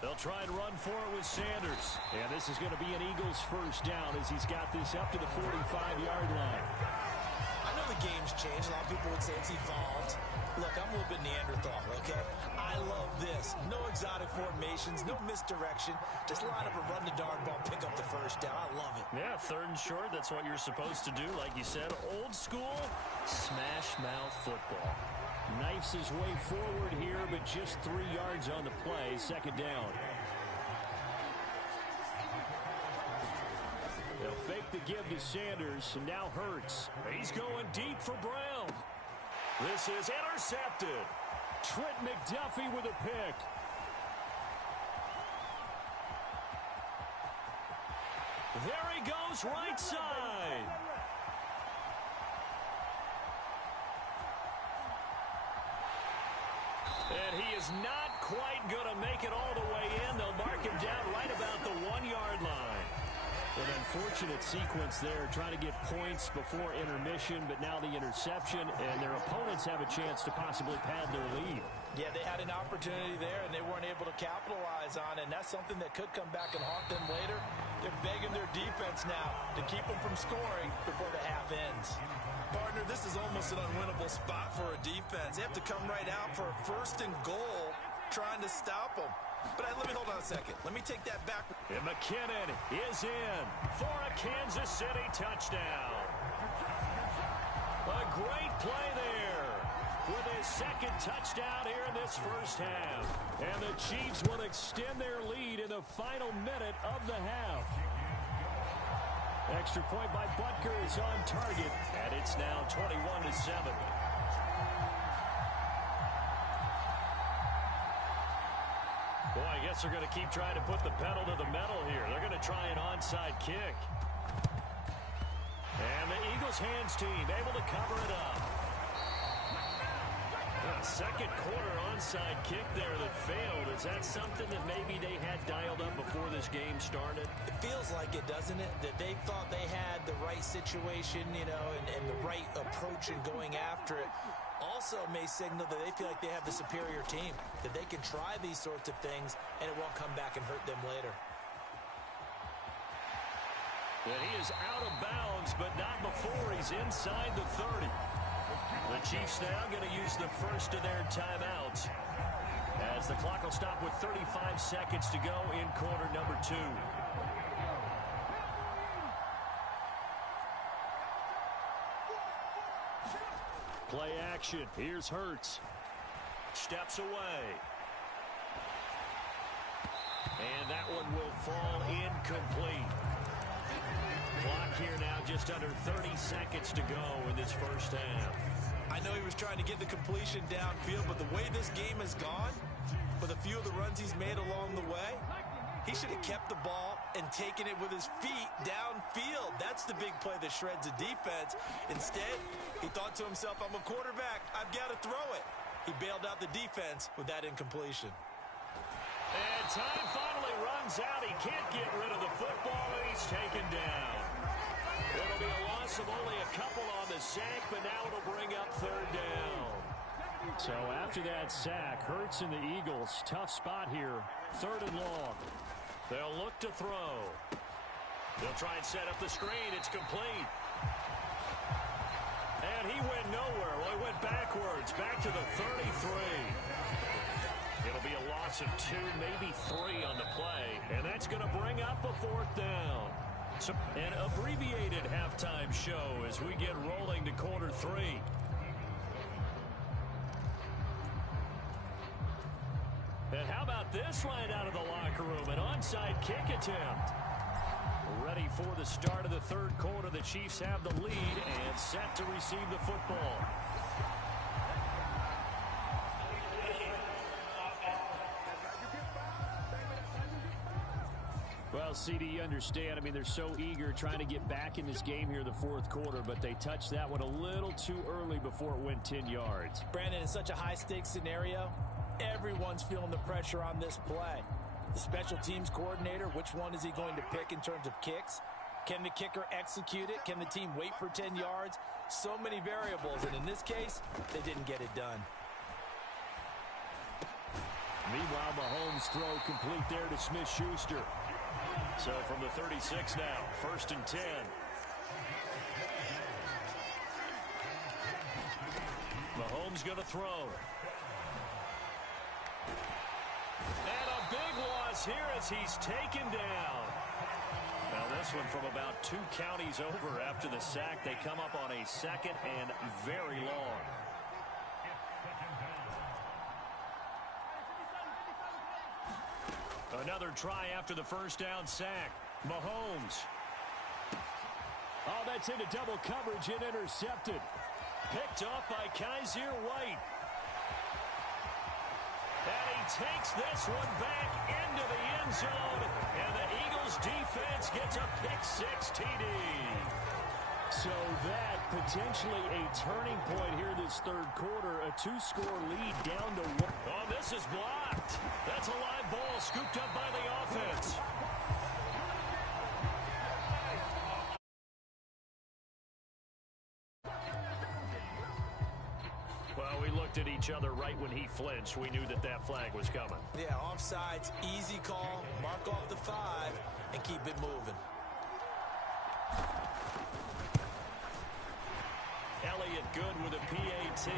They'll try and run for it with Sanders. And this is going to be an Eagles first down as he's got this up to the 45-yard line. I know the game's changed. A lot of people would say it's evolved. Look, I'm a little bit Neanderthal, okay? I love this. No exotic formations, no misdirection. Just line up a run the darn ball, pick up the first down. I love it. Yeah, third and short, that's what you're supposed to do. Like you said, old school, smash mouth football. Knifes his way forward here, but just 3 yards on the play. Second down. They'll fake the give to Sanders, and now Hurts. He's going deep for Brown. This is intercepted. Trent McDuffie with a pick. There he goes, right side. And he is not quite going to make it all the way in. They'll mark him down right about the 1-yard line. An unfortunate sequence there, trying to get points before intermission, but now the interception, and their opponents have a chance to possibly pad their lead. Yeah, they had an opportunity there, and they weren't able to capitalize on it, and that's something that could come back and haunt them later. They're begging their defense now to keep them from scoring before the half ends. Partner, this is almost an unwinnable spot for a defense. They have to come right out for a first and goal, trying to stop them. But let me hold on a second. Let me take that back. And McKinnon is in for a Kansas City touchdown. A great play there with his second touchdown here in this first half. And the Chiefs will extend their lead in the final minute of the half. Extra point by Butker is on target. And it's now 21-7. Boy, I guess they're going to keep trying to put the pedal to the metal here. They're going to try an onside kick. And the Eagles hands team able to cover it up. Second quarter onside kick there that failed. Is that something that maybe they had dialed up before this game started? It feels like it, doesn't it? That they thought they had the right situation, you know, and the right approach in going after it. Also may signal that they feel like they have the superior team, that they can try these sorts of things and it won't come back and hurt them later. And he is out of bounds, but not before he's inside the 30. The Chiefs now going to use the first of their timeouts as the clock will stop with 35 seconds to go in quarter number 2. Play action. Here's Hurts. Steps away. And that one will fall incomplete. Clock here now just under 30 seconds to go in this first half. I know he was trying to get the completion downfield, but the way this game has gone, with a few of the runs he's made along the way, he should have kept the ball and taken it with his feet downfield. That's the big play that shreds a defense. Instead, he thought to himself, I'm a quarterback, I've got to throw it. He bailed out the defense with that incompletion. And time finally runs out. He can't get rid of the football, and he's taken down. It'll be a loss of only a couple on the sack, but now it'll bring up third down. So after that sack, Hurts and the Eagles, tough spot here. Third and long. They'll look to throw. They'll try and set up the screen. It's complete. And he went nowhere. Well, he went backwards, back to the 33. It'll be a loss of 2, maybe 3 on the play, and that's going to bring up a 4th down. So, an abbreviated halftime show as we get rolling to quarter 3. And how about this right out of the locker room? An onside kick attempt. Ready for the start of the 3rd quarter. The Chiefs have the lead and set to receive the football. Well, CD, you understand. I mean, they're so eager trying to get back in this game here the 4th quarter, but they touched that one a little too early before it went 10 yards. Brandon, in such a high-stakes scenario, everyone's feeling the pressure on this play. The special teams coordinator, which one is he going to pick in terms of kicks? Can the kicker execute it? Can the team wait for 10 yards? So many variables, and in this case, they didn't get it done. Meanwhile, Mahomes' throw complete there to Smith-Schuster. So from the 36 now, 1st and 10. Mahomes going to throw. And a big loss here as he's taken down. Now this one from about 2 counties over after the sack. They come up on a 2nd and very long. Another try after the 1st down sack. Mahomes. Oh, that's into double coverage and intercepted. Picked off by Kaiser White. And he takes this one back into the end zone. And the Eagles defense gets a pick-6 TD. So that potentially a turning point here this 3rd quarter. A 2-score lead down to 1. Oh, this is blocked. That's a live ball scooped up by the offense. Well, we looked at each other right when he flinched. We knew that that flag was coming. Yeah, offsides, easy call, mark off the 5, and keep it moving. Elliott good with a PAT.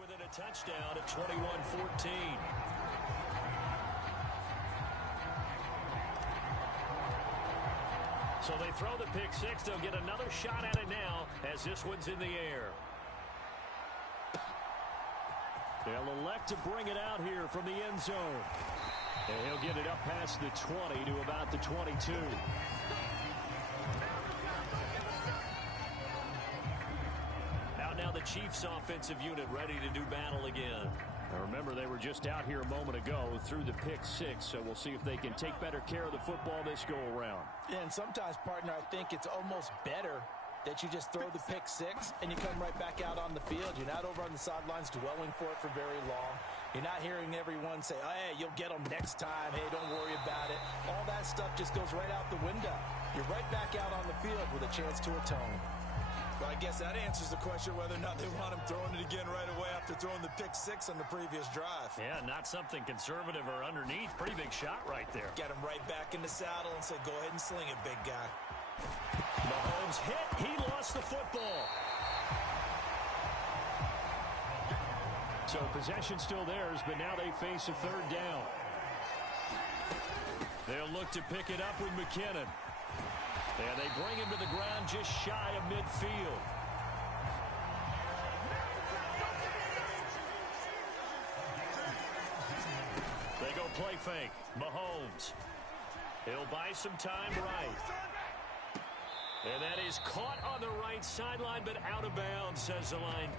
With it a touchdown at 21-14. So they throw the pick-6. They'll get another shot at it now as this one's in the air. They'll elect to bring it out here from the end zone. And he'll get it up past the 20 to about the 22. Now the Chiefs offensive unit ready to do battle again. Now remember, they were just out here a moment ago through the pick-6, so we'll see if they can take better care of the football this go-around. Yeah, and sometimes, partner, I think it's almost better that you just throw the pick-6 and you come right back out on the field. You're not over on the sidelines dwelling for it for very long. You're not hearing everyone say, oh, hey, you'll get them next time. Hey, don't worry about it. All that stuff just goes right out the window. You're right back out on the field with a chance to atone. Well, I guess that answers the question whether or not they want him throwing it again right away after throwing the pick-6 on the previous drive. Yeah, not something conservative or underneath. Pretty big shot right there. Get him right back in the saddle and say, go ahead and sling it, big guy. Mahomes hit. He lost the football. So possession still theirs, but now they face a 3rd down. They'll look to pick it up with McKinnon. And they bring him to the ground just shy of midfield. They go play fake. Mahomes. He'll buy some time right. And that is caught on the right sideline, but out of bounds, says the line.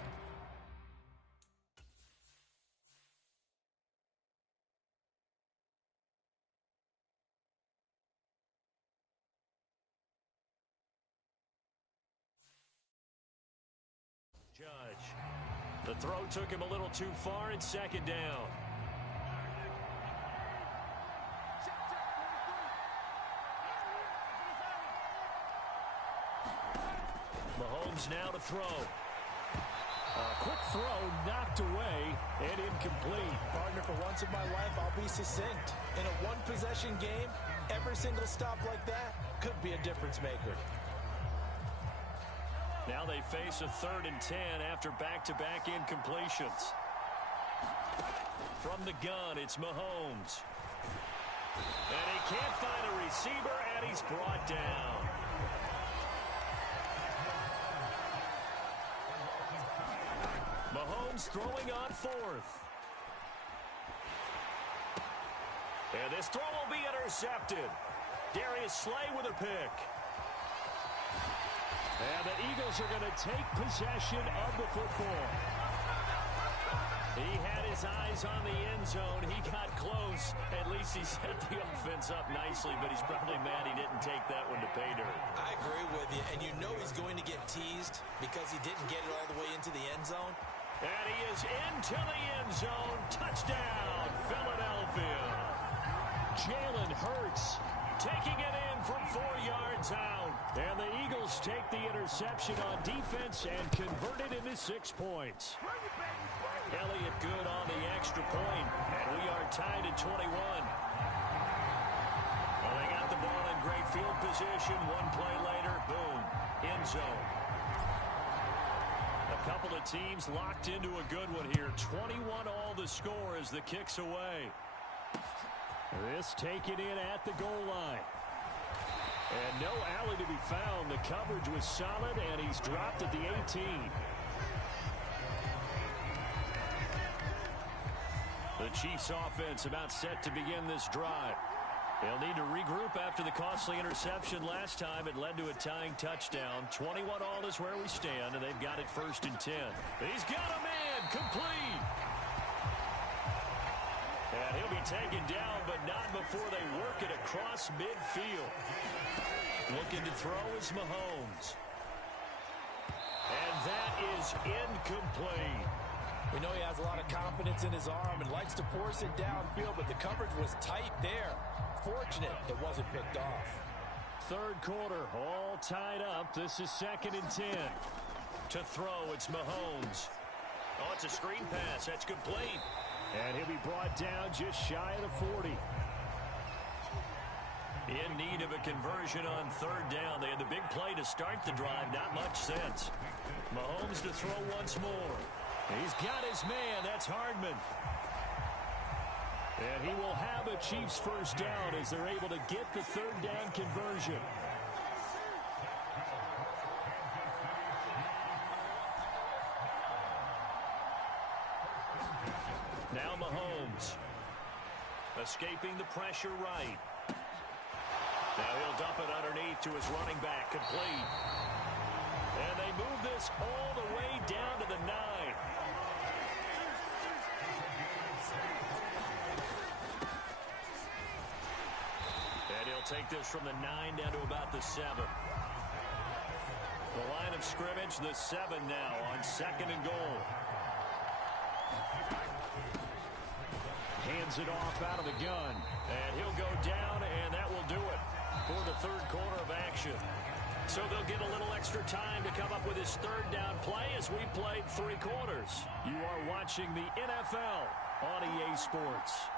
Judge. The throw took him a little too far. It's second down. Mahomes now to throw. A quick throw knocked away and incomplete. Partner, for once in my life, I'll be succinct. In a one-possession game, every single stop like that could be a difference maker. Now they face a 3rd and 10 after back-to-back incompletions. From the gun, it's Mahomes. And he can't find a receiver, and he's brought down. Mahomes throwing on 4th. And this throw will be intercepted. Darius Slay with a pick. And the Eagles are going to take possession of the football. He had his eyes on the end zone. He got close. At least he set the offense up nicely, but he's probably mad he didn't take that one to pay dirt. I agree with you, and you know he's going to get teased because he didn't get it all the way into the end zone. And he is into the end zone. Touchdown, Philadelphia. Jalen Hurts taking it in from 4 yards out. And the Eagles take the interception on defense and convert it into 6 points. Elliott good on the extra point, and we are tied at 21. Well, they got the ball in great field position. One play later, boom, end zone. A couple of teams locked into a good one here. 21 all the score as the kick's away. This taken in at the goal line. And no alley to be found. The coverage was solid, and he's dropped at the 18. The Chiefs offense about set to begin this drive. They'll need to regroup after the costly interception last time. It led to a tying touchdown. 21 all is where we stand, and they've got it 1st and 10. He's got a man complete. And he'll be taken down, but not before they work it across midfield. Looking to throw is Mahomes. And that is incomplete. We know he has a lot of confidence in his arm and likes to force it downfield, but the coverage was tight there. Fortunate it wasn't picked off. 3rd quarter, all tied up. This is 2nd and 10. To throw, it's Mahomes. Oh, it's a screen pass. That's complete. And he'll be brought down just shy of the 40. In need of a conversion on 3rd down. They had the big play to start the drive. Not much sense. Mahomes to throw once more. He's got his man. That's Hardman. And he will have a Chiefs 1st down as they're able to get the 3rd down conversion. Now Mahomes. Escaping the pressure right. Now he'll dump it underneath to his running back. Complete. And they move this all the way down to the 9. And he'll take this from the 9 down to about the 7. The line of scrimmage, the 7 now on 2nd and goal. Hands it off out of the gun. And he'll go down, and that will do it for the 3rd quarter of action. So they'll get a little extra time to come up with his 3rd down play as we played 3 quarters. You are watching the NFL on EA Sports.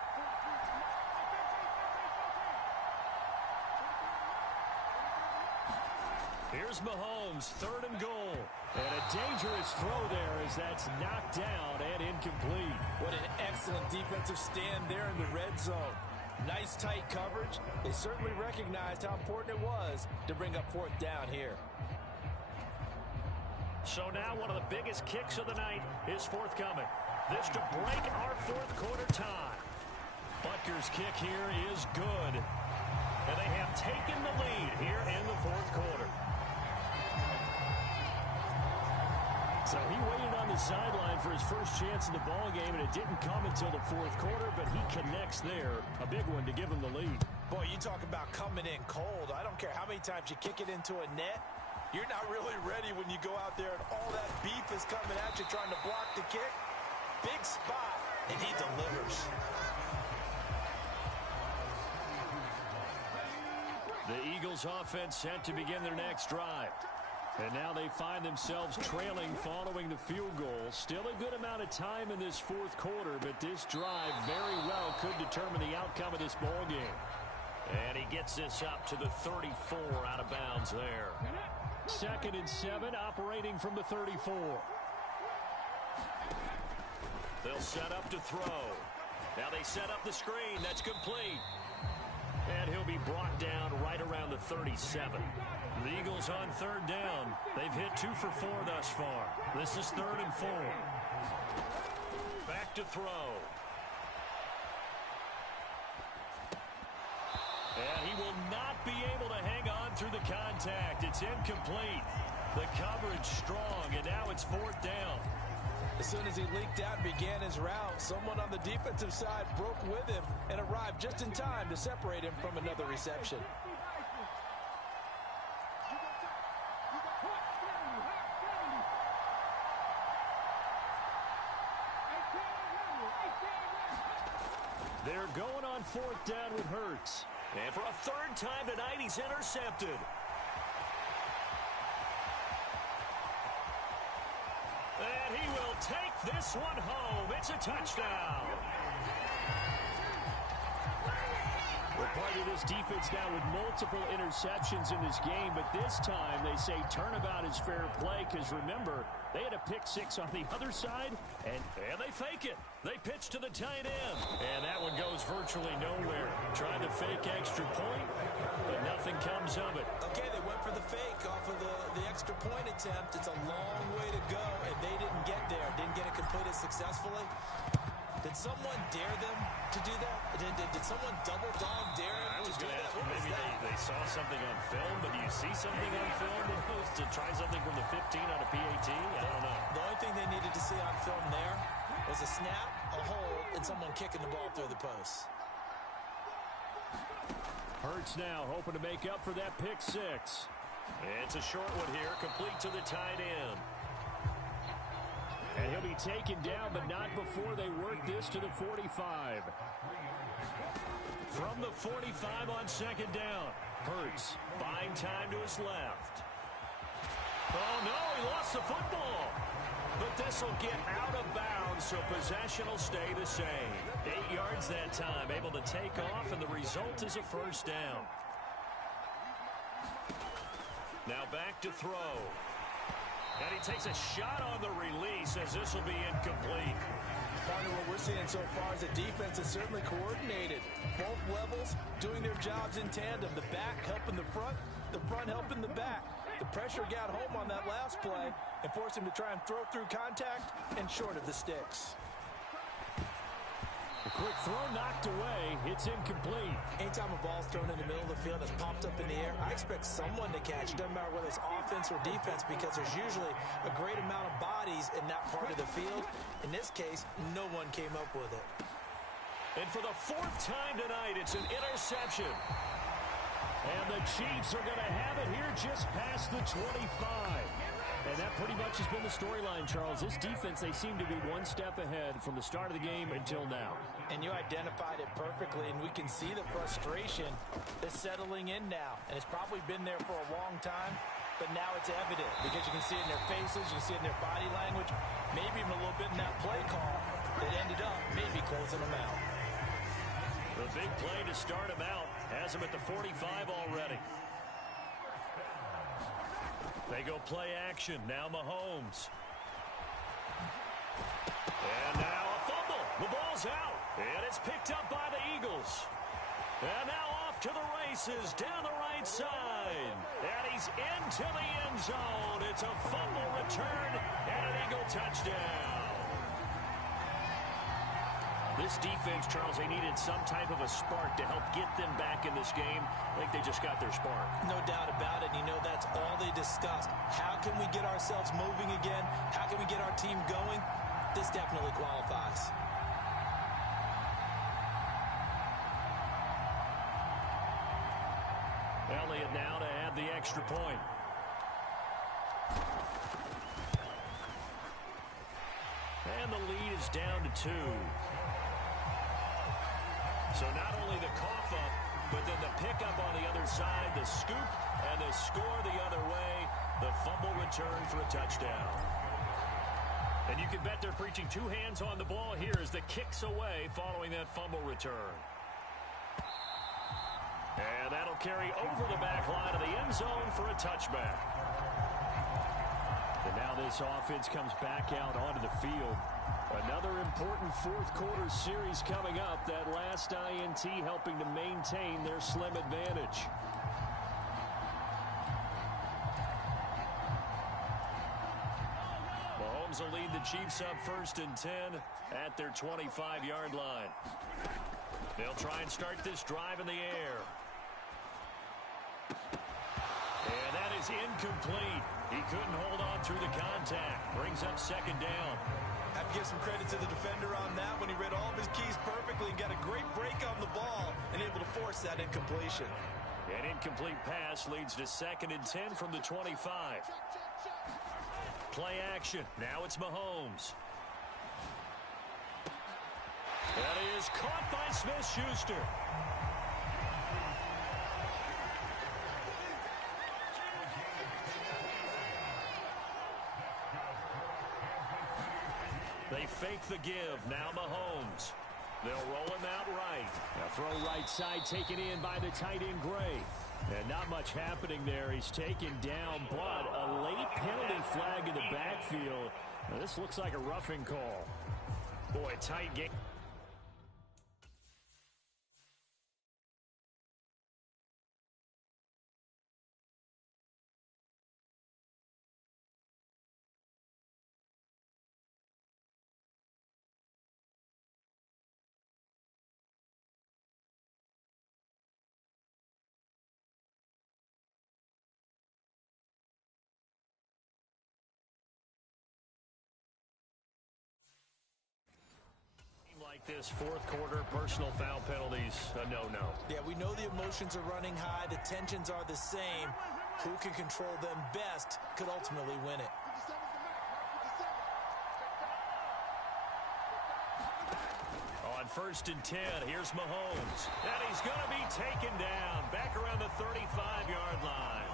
Here's Mahomes, 3rd and goal. And a dangerous throw there as that's knocked down and incomplete. What an excellent defensive stand there in the red zone. Nice tight coverage. They certainly recognized how important it was to bring up 4th down here. So now one of the biggest kicks of the night is forthcoming. This to break our 4th quarter tie. Butker's kick here is good. And they have taken the lead here in the fourth quarter. So he waited on the sideline for his first chance in the ball game, and it didn't come until the fourth quarter, but he connects there. A big one to give him the lead. Boy, you talk about coming in cold. I don't care how many times you kick it into a net. You're not really ready when you go out there and all that beef is coming at you trying to block the kick. Big spot, and he delivers. The Eagles offense set to begin their next drive. And now they find themselves trailing following the field goal. Still a good amount of time in this fourth quarter, but this drive very well could determine the outcome of this ball game. And he gets this up to the 34 out of bounds there. 2nd and 7, operating from the 34. They'll set up to throw. Now they set up the screen. That's complete. And he'll be brought down right around the 37. The Eagles on 3rd down. They've hit 2 for 4 thus far. This is 3rd and 4. Back to throw. And he will not be able to hang on through the contact. It's incomplete. The coverage strong, and now it's 4th down. As soon as he leaked out and began his route, someone on the defensive side broke with him and arrived just in time to separate him from another reception. They're going on 4th down with Hurts. And for a 3rd time tonight, he's intercepted. And he will take this one home. It's a touchdown. We're part of this defense now with multiple interceptions in this game, but this time they say turnabout is fair play because, remember, they had a pick 6 on the other side, and they fake it. They pitch to the tight end, and that one goes virtually nowhere. Tried to fake extra point, but nothing comes of it. Okay, they went for the fake off of the extra point attempt. It's a long way to go, and they didn't get there. Didn't get it completed successfully. Did someone dare them to do that? Did someone double dog dare them to do that? Maybe they saw something on film, but do you see something on film to try something from the 15 on a PAT? I don't know. The only thing they needed to see on film there was a snap, a hold, and someone kicking the ball through the post. Hurts now hoping to make up for that pick 6. It's a short one here, complete to the tight end. And he'll be taken down, but not before they work this to the 45. From the 45 on 2nd down. Hurts buying time to his left. Oh, no, he lost the football. But this will get out of bounds, so possession will stay the same. 8 yards that time, able to take off, and the result is a 1st down. Now back to throw. And he takes a shot on the release as this will be incomplete. Part of what we're seeing so far is the defense is certainly coordinated. Both levels doing their jobs in tandem. The back helping the front helping the back. The pressure got home on that last play and forced him to try and throw through contact and short of the sticks. A quick throw knocked away. It's incomplete. Anytime a ball's thrown in the middle of the field that's popped up in the air, I expect someone to catch. Doesn't matter whether it's offense or defense, because there's usually a great amount of bodies in that part of the field. In this case, no one came up with it. And for the 4th time tonight, it's an interception. And the Chiefs are going to have it here just past the 25. And that pretty much has been the storyline, Charles. This defense, they seem to be one step ahead from the start of the game until now. And you identified it perfectly, and we can see the frustration that's settling in now. And it's probably been there for a long time, but now it's evident because you can see it in their faces, you can see it in their body language, maybe even a little bit in that play call that ended up maybe closing them out. The big play to start him out has him at the 45 already. They go play action. Now Mahomes. And now a fumble. The ball's out. And it's picked up by the Eagles. And now off to the races down the right side. And he's into the end zone. It's a fumble return and an Eagle touchdown. This defense, Charles, they needed some type of a spark to help get them back in this game. I think they just got their spark. No doubt about it. You know, that's all they discussed. How can we get ourselves moving again? How can we get our team going? This definitely qualifies. Elliott now to add the extra point. And the lead is down to 2. So not only the cough up, but then the pickup on the other side, the scoop, and the score the other way, the fumble return for a touchdown. And you can bet they're preaching 2 hands on the ball here as the kick's away following that fumble return. And that'll carry over the back line of the end zone for a touchback. And now this offense comes back out onto the field. Another important fourth quarter series coming up. That last INT helping to maintain their slim advantage. Mahomes will lead the Chiefs up 1st and 10 at their 25-yard line. They'll try and start this drive in the air. And that is incomplete. He couldn't hold on through the contact. Brings up 2nd down. I have to give some credit to the defender on that when he read all of his keys perfectly and got a great break on the ball and able to force that incompletion. An incomplete pass leads to 2nd and 10 from the 25. Play action. Now it's Mahomes. That is caught by Smith-Schuster. They fake the give. Now Mahomes. They'll roll him out right. A throw right side taken in by the tight end Gray. And not much happening there. He's taken down, but a late penalty flag in the backfield. Now, this looks like a roughing call. Boy, tight game. This fourth quarter, personal foul penalties, a no-no. Yeah, we know the emotions are running high. The tensions are the same. Who can control them best could ultimately win it. On 1st and 10, here's Mahomes. And he's going to be taken down back around the 35-yard line.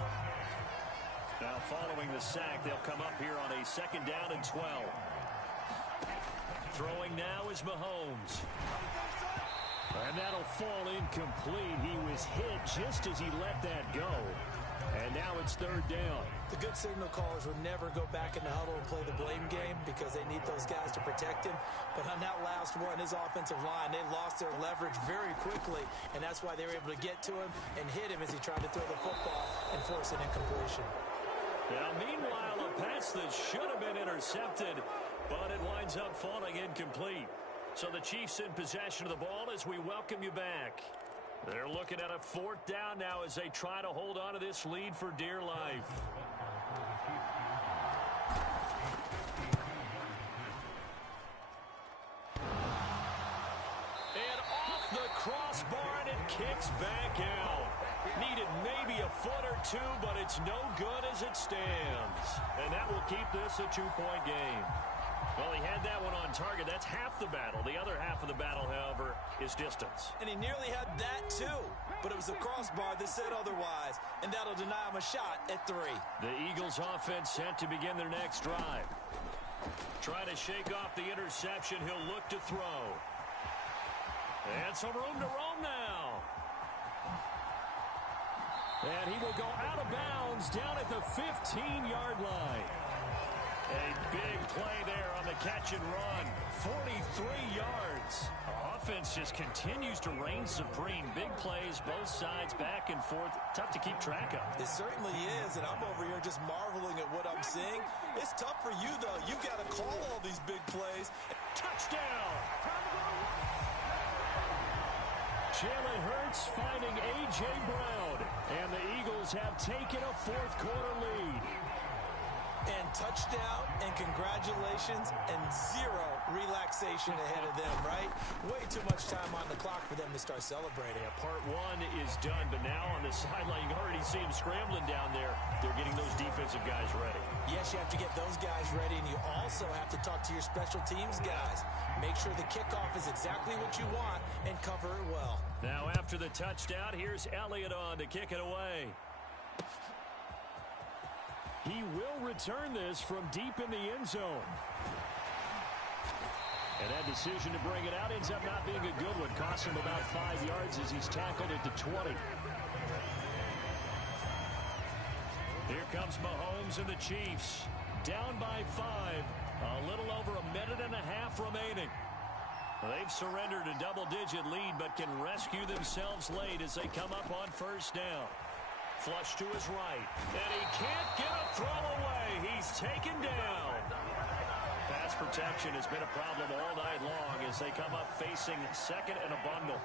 Now following the sack, they'll come up here on a 2nd down and 12. Throwing now is Mahomes. And that'll fall incomplete. He was hit just as he let that go. And now it's 3rd down. The good signal callers would never go back in the huddle and play the blame game because they need those guys to protect him. But on that last one, his offensive line, they lost their leverage very quickly. And that's why they were able to get to him and hit him as he tried to throw the football and force an incompletion. Now, meanwhile, a pass that should have been intercepted, but it winds up falling incomplete. So the Chiefs in possession of the ball as we welcome you back. They're looking at a 4th down now as they try to hold on to this lead for dear life. And off the crossbar, and it kicks back out. Needed maybe a foot or 2, but it's no good as it stands. And that will keep this a 2-point game. Well, he had that one on target. That's half the battle. The other half of the battle, however, is distance. And he nearly had that, too. But it was the crossbar that said otherwise. And that'll deny him a shot at 3. The Eagles offense set to begin their next drive. Trying to shake off the interception. He'll look to throw. And some room to roam now. And he will go out of bounds down at the 15-yard line. A big play there on the catch and run. 43 yards. Offense just continues to reign supreme. Big plays, both sides, back and forth. Tough to keep track of. It certainly is, and I'm over here just marveling at what I'm seeing. It's tough for you, though. You've got to call all these big plays. Touchdown! Mahomes finding A.J. Brown. And the Eagles have taken a fourth-quarter lead. And touchdown, and congratulations, and zero relaxation ahead of them, right? Way too much time on the clock for them to start celebrating. Yeah, part one is done, but now on the sideline, you already see them scrambling down there. They're getting those defensive guys ready. Yes, you have to get those guys ready, and you also have to talk to your special teams guys. Make sure the kickoff is exactly what you want and cover it well. Now after the touchdown, here's Elliott on to kick it away. He will return this from deep in the end zone. And that decision to bring it out ends up not being a good one. Costs him about 5 yards as he's tackled at the 20. Here comes Mahomes and the Chiefs. Down by 5. A little over a minute and a half remaining. They've surrendered a double-digit lead, but can rescue themselves late as they come up on first down. Flush to his right. And he can't get a throw away. He's taken down. Pass protection has been a problem all night long as they come up facing second and a bundle.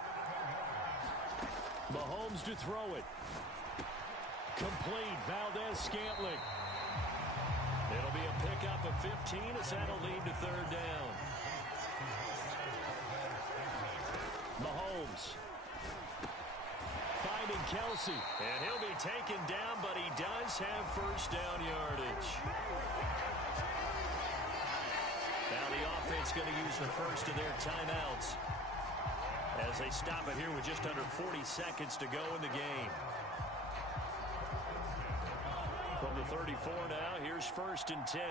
Mahomes to throw it. Complete. Valdez-Scantling. It'll be a pickup of 15 as that'll lead to third down. Mahomes. Finding Kelsey. And he'll be taken down, but he does have first down yardage. Now the offense going to use the first of their timeouts as they stop it here with just under 40 seconds to go in the game. From the 34 now, here's first and 10.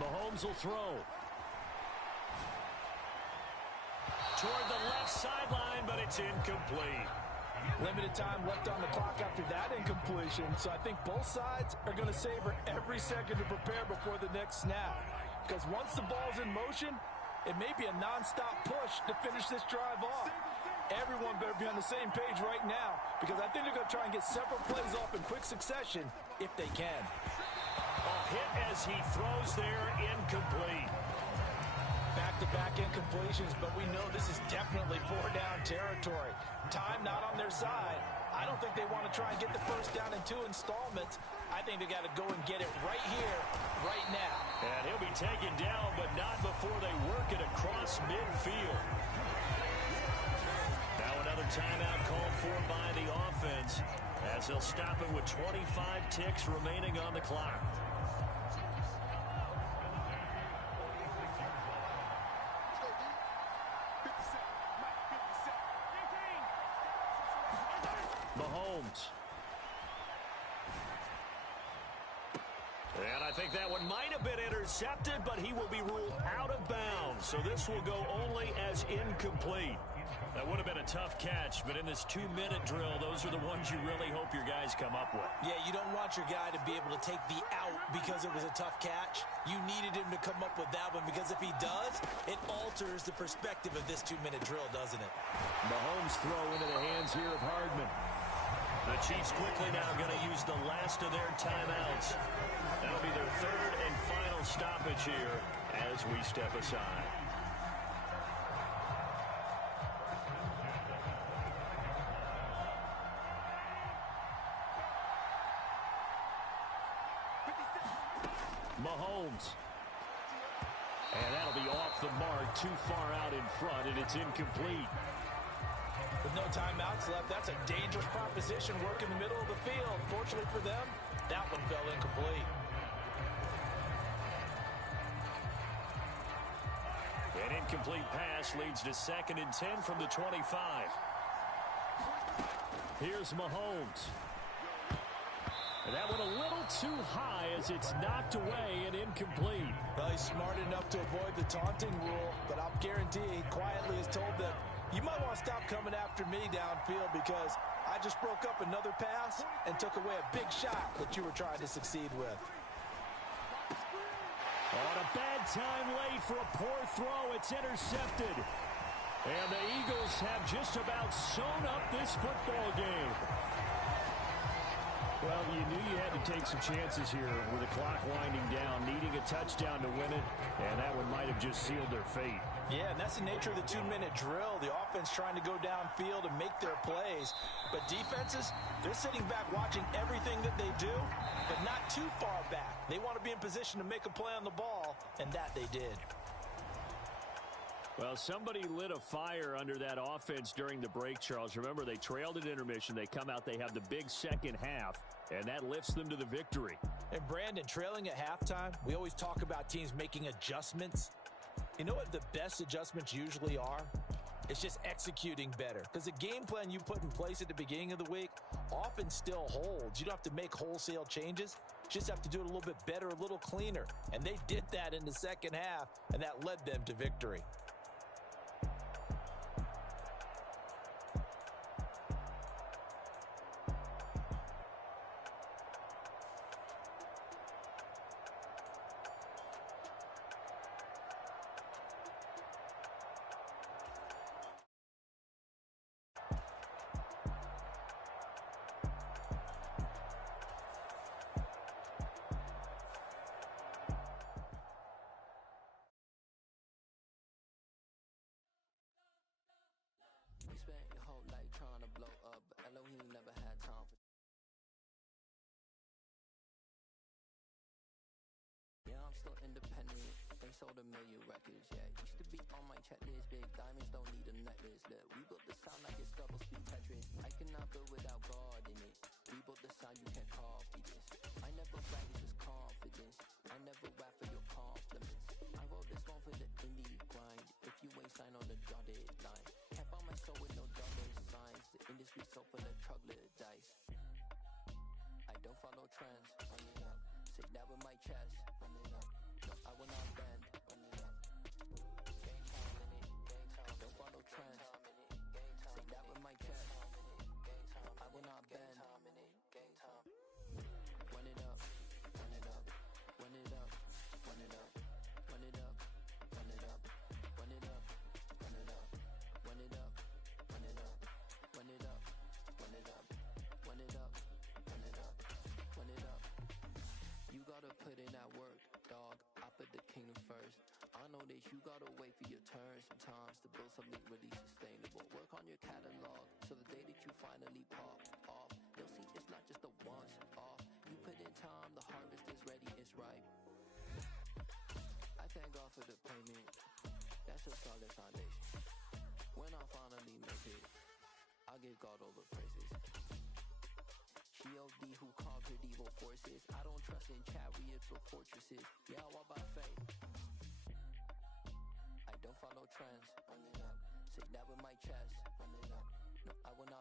Mahomes will throw. Toward the left sideline, but it's incomplete. Limited time left on the clock after that incompletion, so I think both sides are going to savor every second to prepare before the next snap. Because once the ball's in motion, it may be a nonstop push to finish this drive off. Everyone better be on the same page right now, because I think they're going to try and get several plays off in quick succession if they can. A hit as he throws there, incomplete. Back-to-back incompletions, but we know this is definitely four-down territory. Time not on their side. I don't think they want to try and get the first down in 2 installments. I think they got to go and get it right here, right now. And he'll be taken down, but not before they work it across midfield. Now another timeout called for by the offense as they'll stop it with 25 ticks remaining on the clock. Mahomes. And I think that one might have been intercepted, but he will be ruled out of bounds. So this will go only as incomplete. That would have been a tough catch, but in this 2-minute drill, those are the ones you really hope your guys come up with. Yeah, you don't want your guy to be able to take the out because it was a tough catch. You needed him to come up with that one, because if he does, it alters the perspective of this 2-minute drill, doesn't it? Mahomes throw into the hands here of Hardman. The Chiefs quickly now going to use the last of their timeouts. That'll be their third and final stoppage here as we step aside. Mahomes. And that'll be off the mark, too far out in front, and it's incomplete. With no timeouts left, that's a dangerous proposition. Work in the middle of the field. Fortunately for them, that one fell incomplete. An incomplete pass leads to 2nd and 10 from the 25. Here's Mahomes. And that went a little too high as it's knocked away and incomplete. Well, he's smart enough to avoid the taunting rule, but I'll guarantee he quietly has told them, you might want to stop coming after me downfield because I just broke up another pass and took away a big shot that you were trying to succeed with. On a bad time late for a poor throw, it's intercepted. And the Eagles have just about sewn up this football game. Well, you knew you had to take some chances here with the clock winding down, needing a touchdown to win it, and that one might have just sealed their fate. Yeah, and that's the nature of the 2-minute drill. The offense trying to go downfield and make their plays. But defenses, they're sitting back watching everything that they do, but not too far back. They want to be in position to make a play on the ball, and that they did. Well, somebody lit a fire under that offense during the break, Charles. Remember, they trailed at intermission. They come out, they have the big second half, and that lifts them to the victory. And Brandon, trailing at halftime, we always talk about teams making adjustments. You know what the best adjustments usually are? It's just executing better. Because the game plan you put in place at the beginning of the week often still holds. You don't have to make wholesale changes. You just have to do it a little bit better, a little cleaner. And they did that in the second half, and that led them to victory. Sold a million records, yeah. Used to be on my checklist. Big diamonds don't need a necklace. Look, we built the sound like it's double speed Tetris. I cannot build without God in it. We built the sound, you can't copy this. I never brag, it's just confidence. I never rap for your compliments. I wrote this one for the indie grind. If you ain't signed on the dotted line, can't buy my soul with no dollar signs. The industry so full of troglodytes. I don't follow trends. Run it up. Say that with my chest. Run it up. No, I will not bend. You gotta wait for your turn sometimes to build something really sustainable. Work on your catalog so the day that you finally pop off, you'll see it's not just a once off. You put in time, the harvest is ready, it's ripe. I thank God for the payment. That's a solid foundation. When I finally make it, I'll give God all the praises. G.O.D. who conquered evil forces. I don't trust in chariots or fortresses. Yeah, I walk by faith. Don't follow trends. Run it up. Say that with my chest. Run it up. No, I will not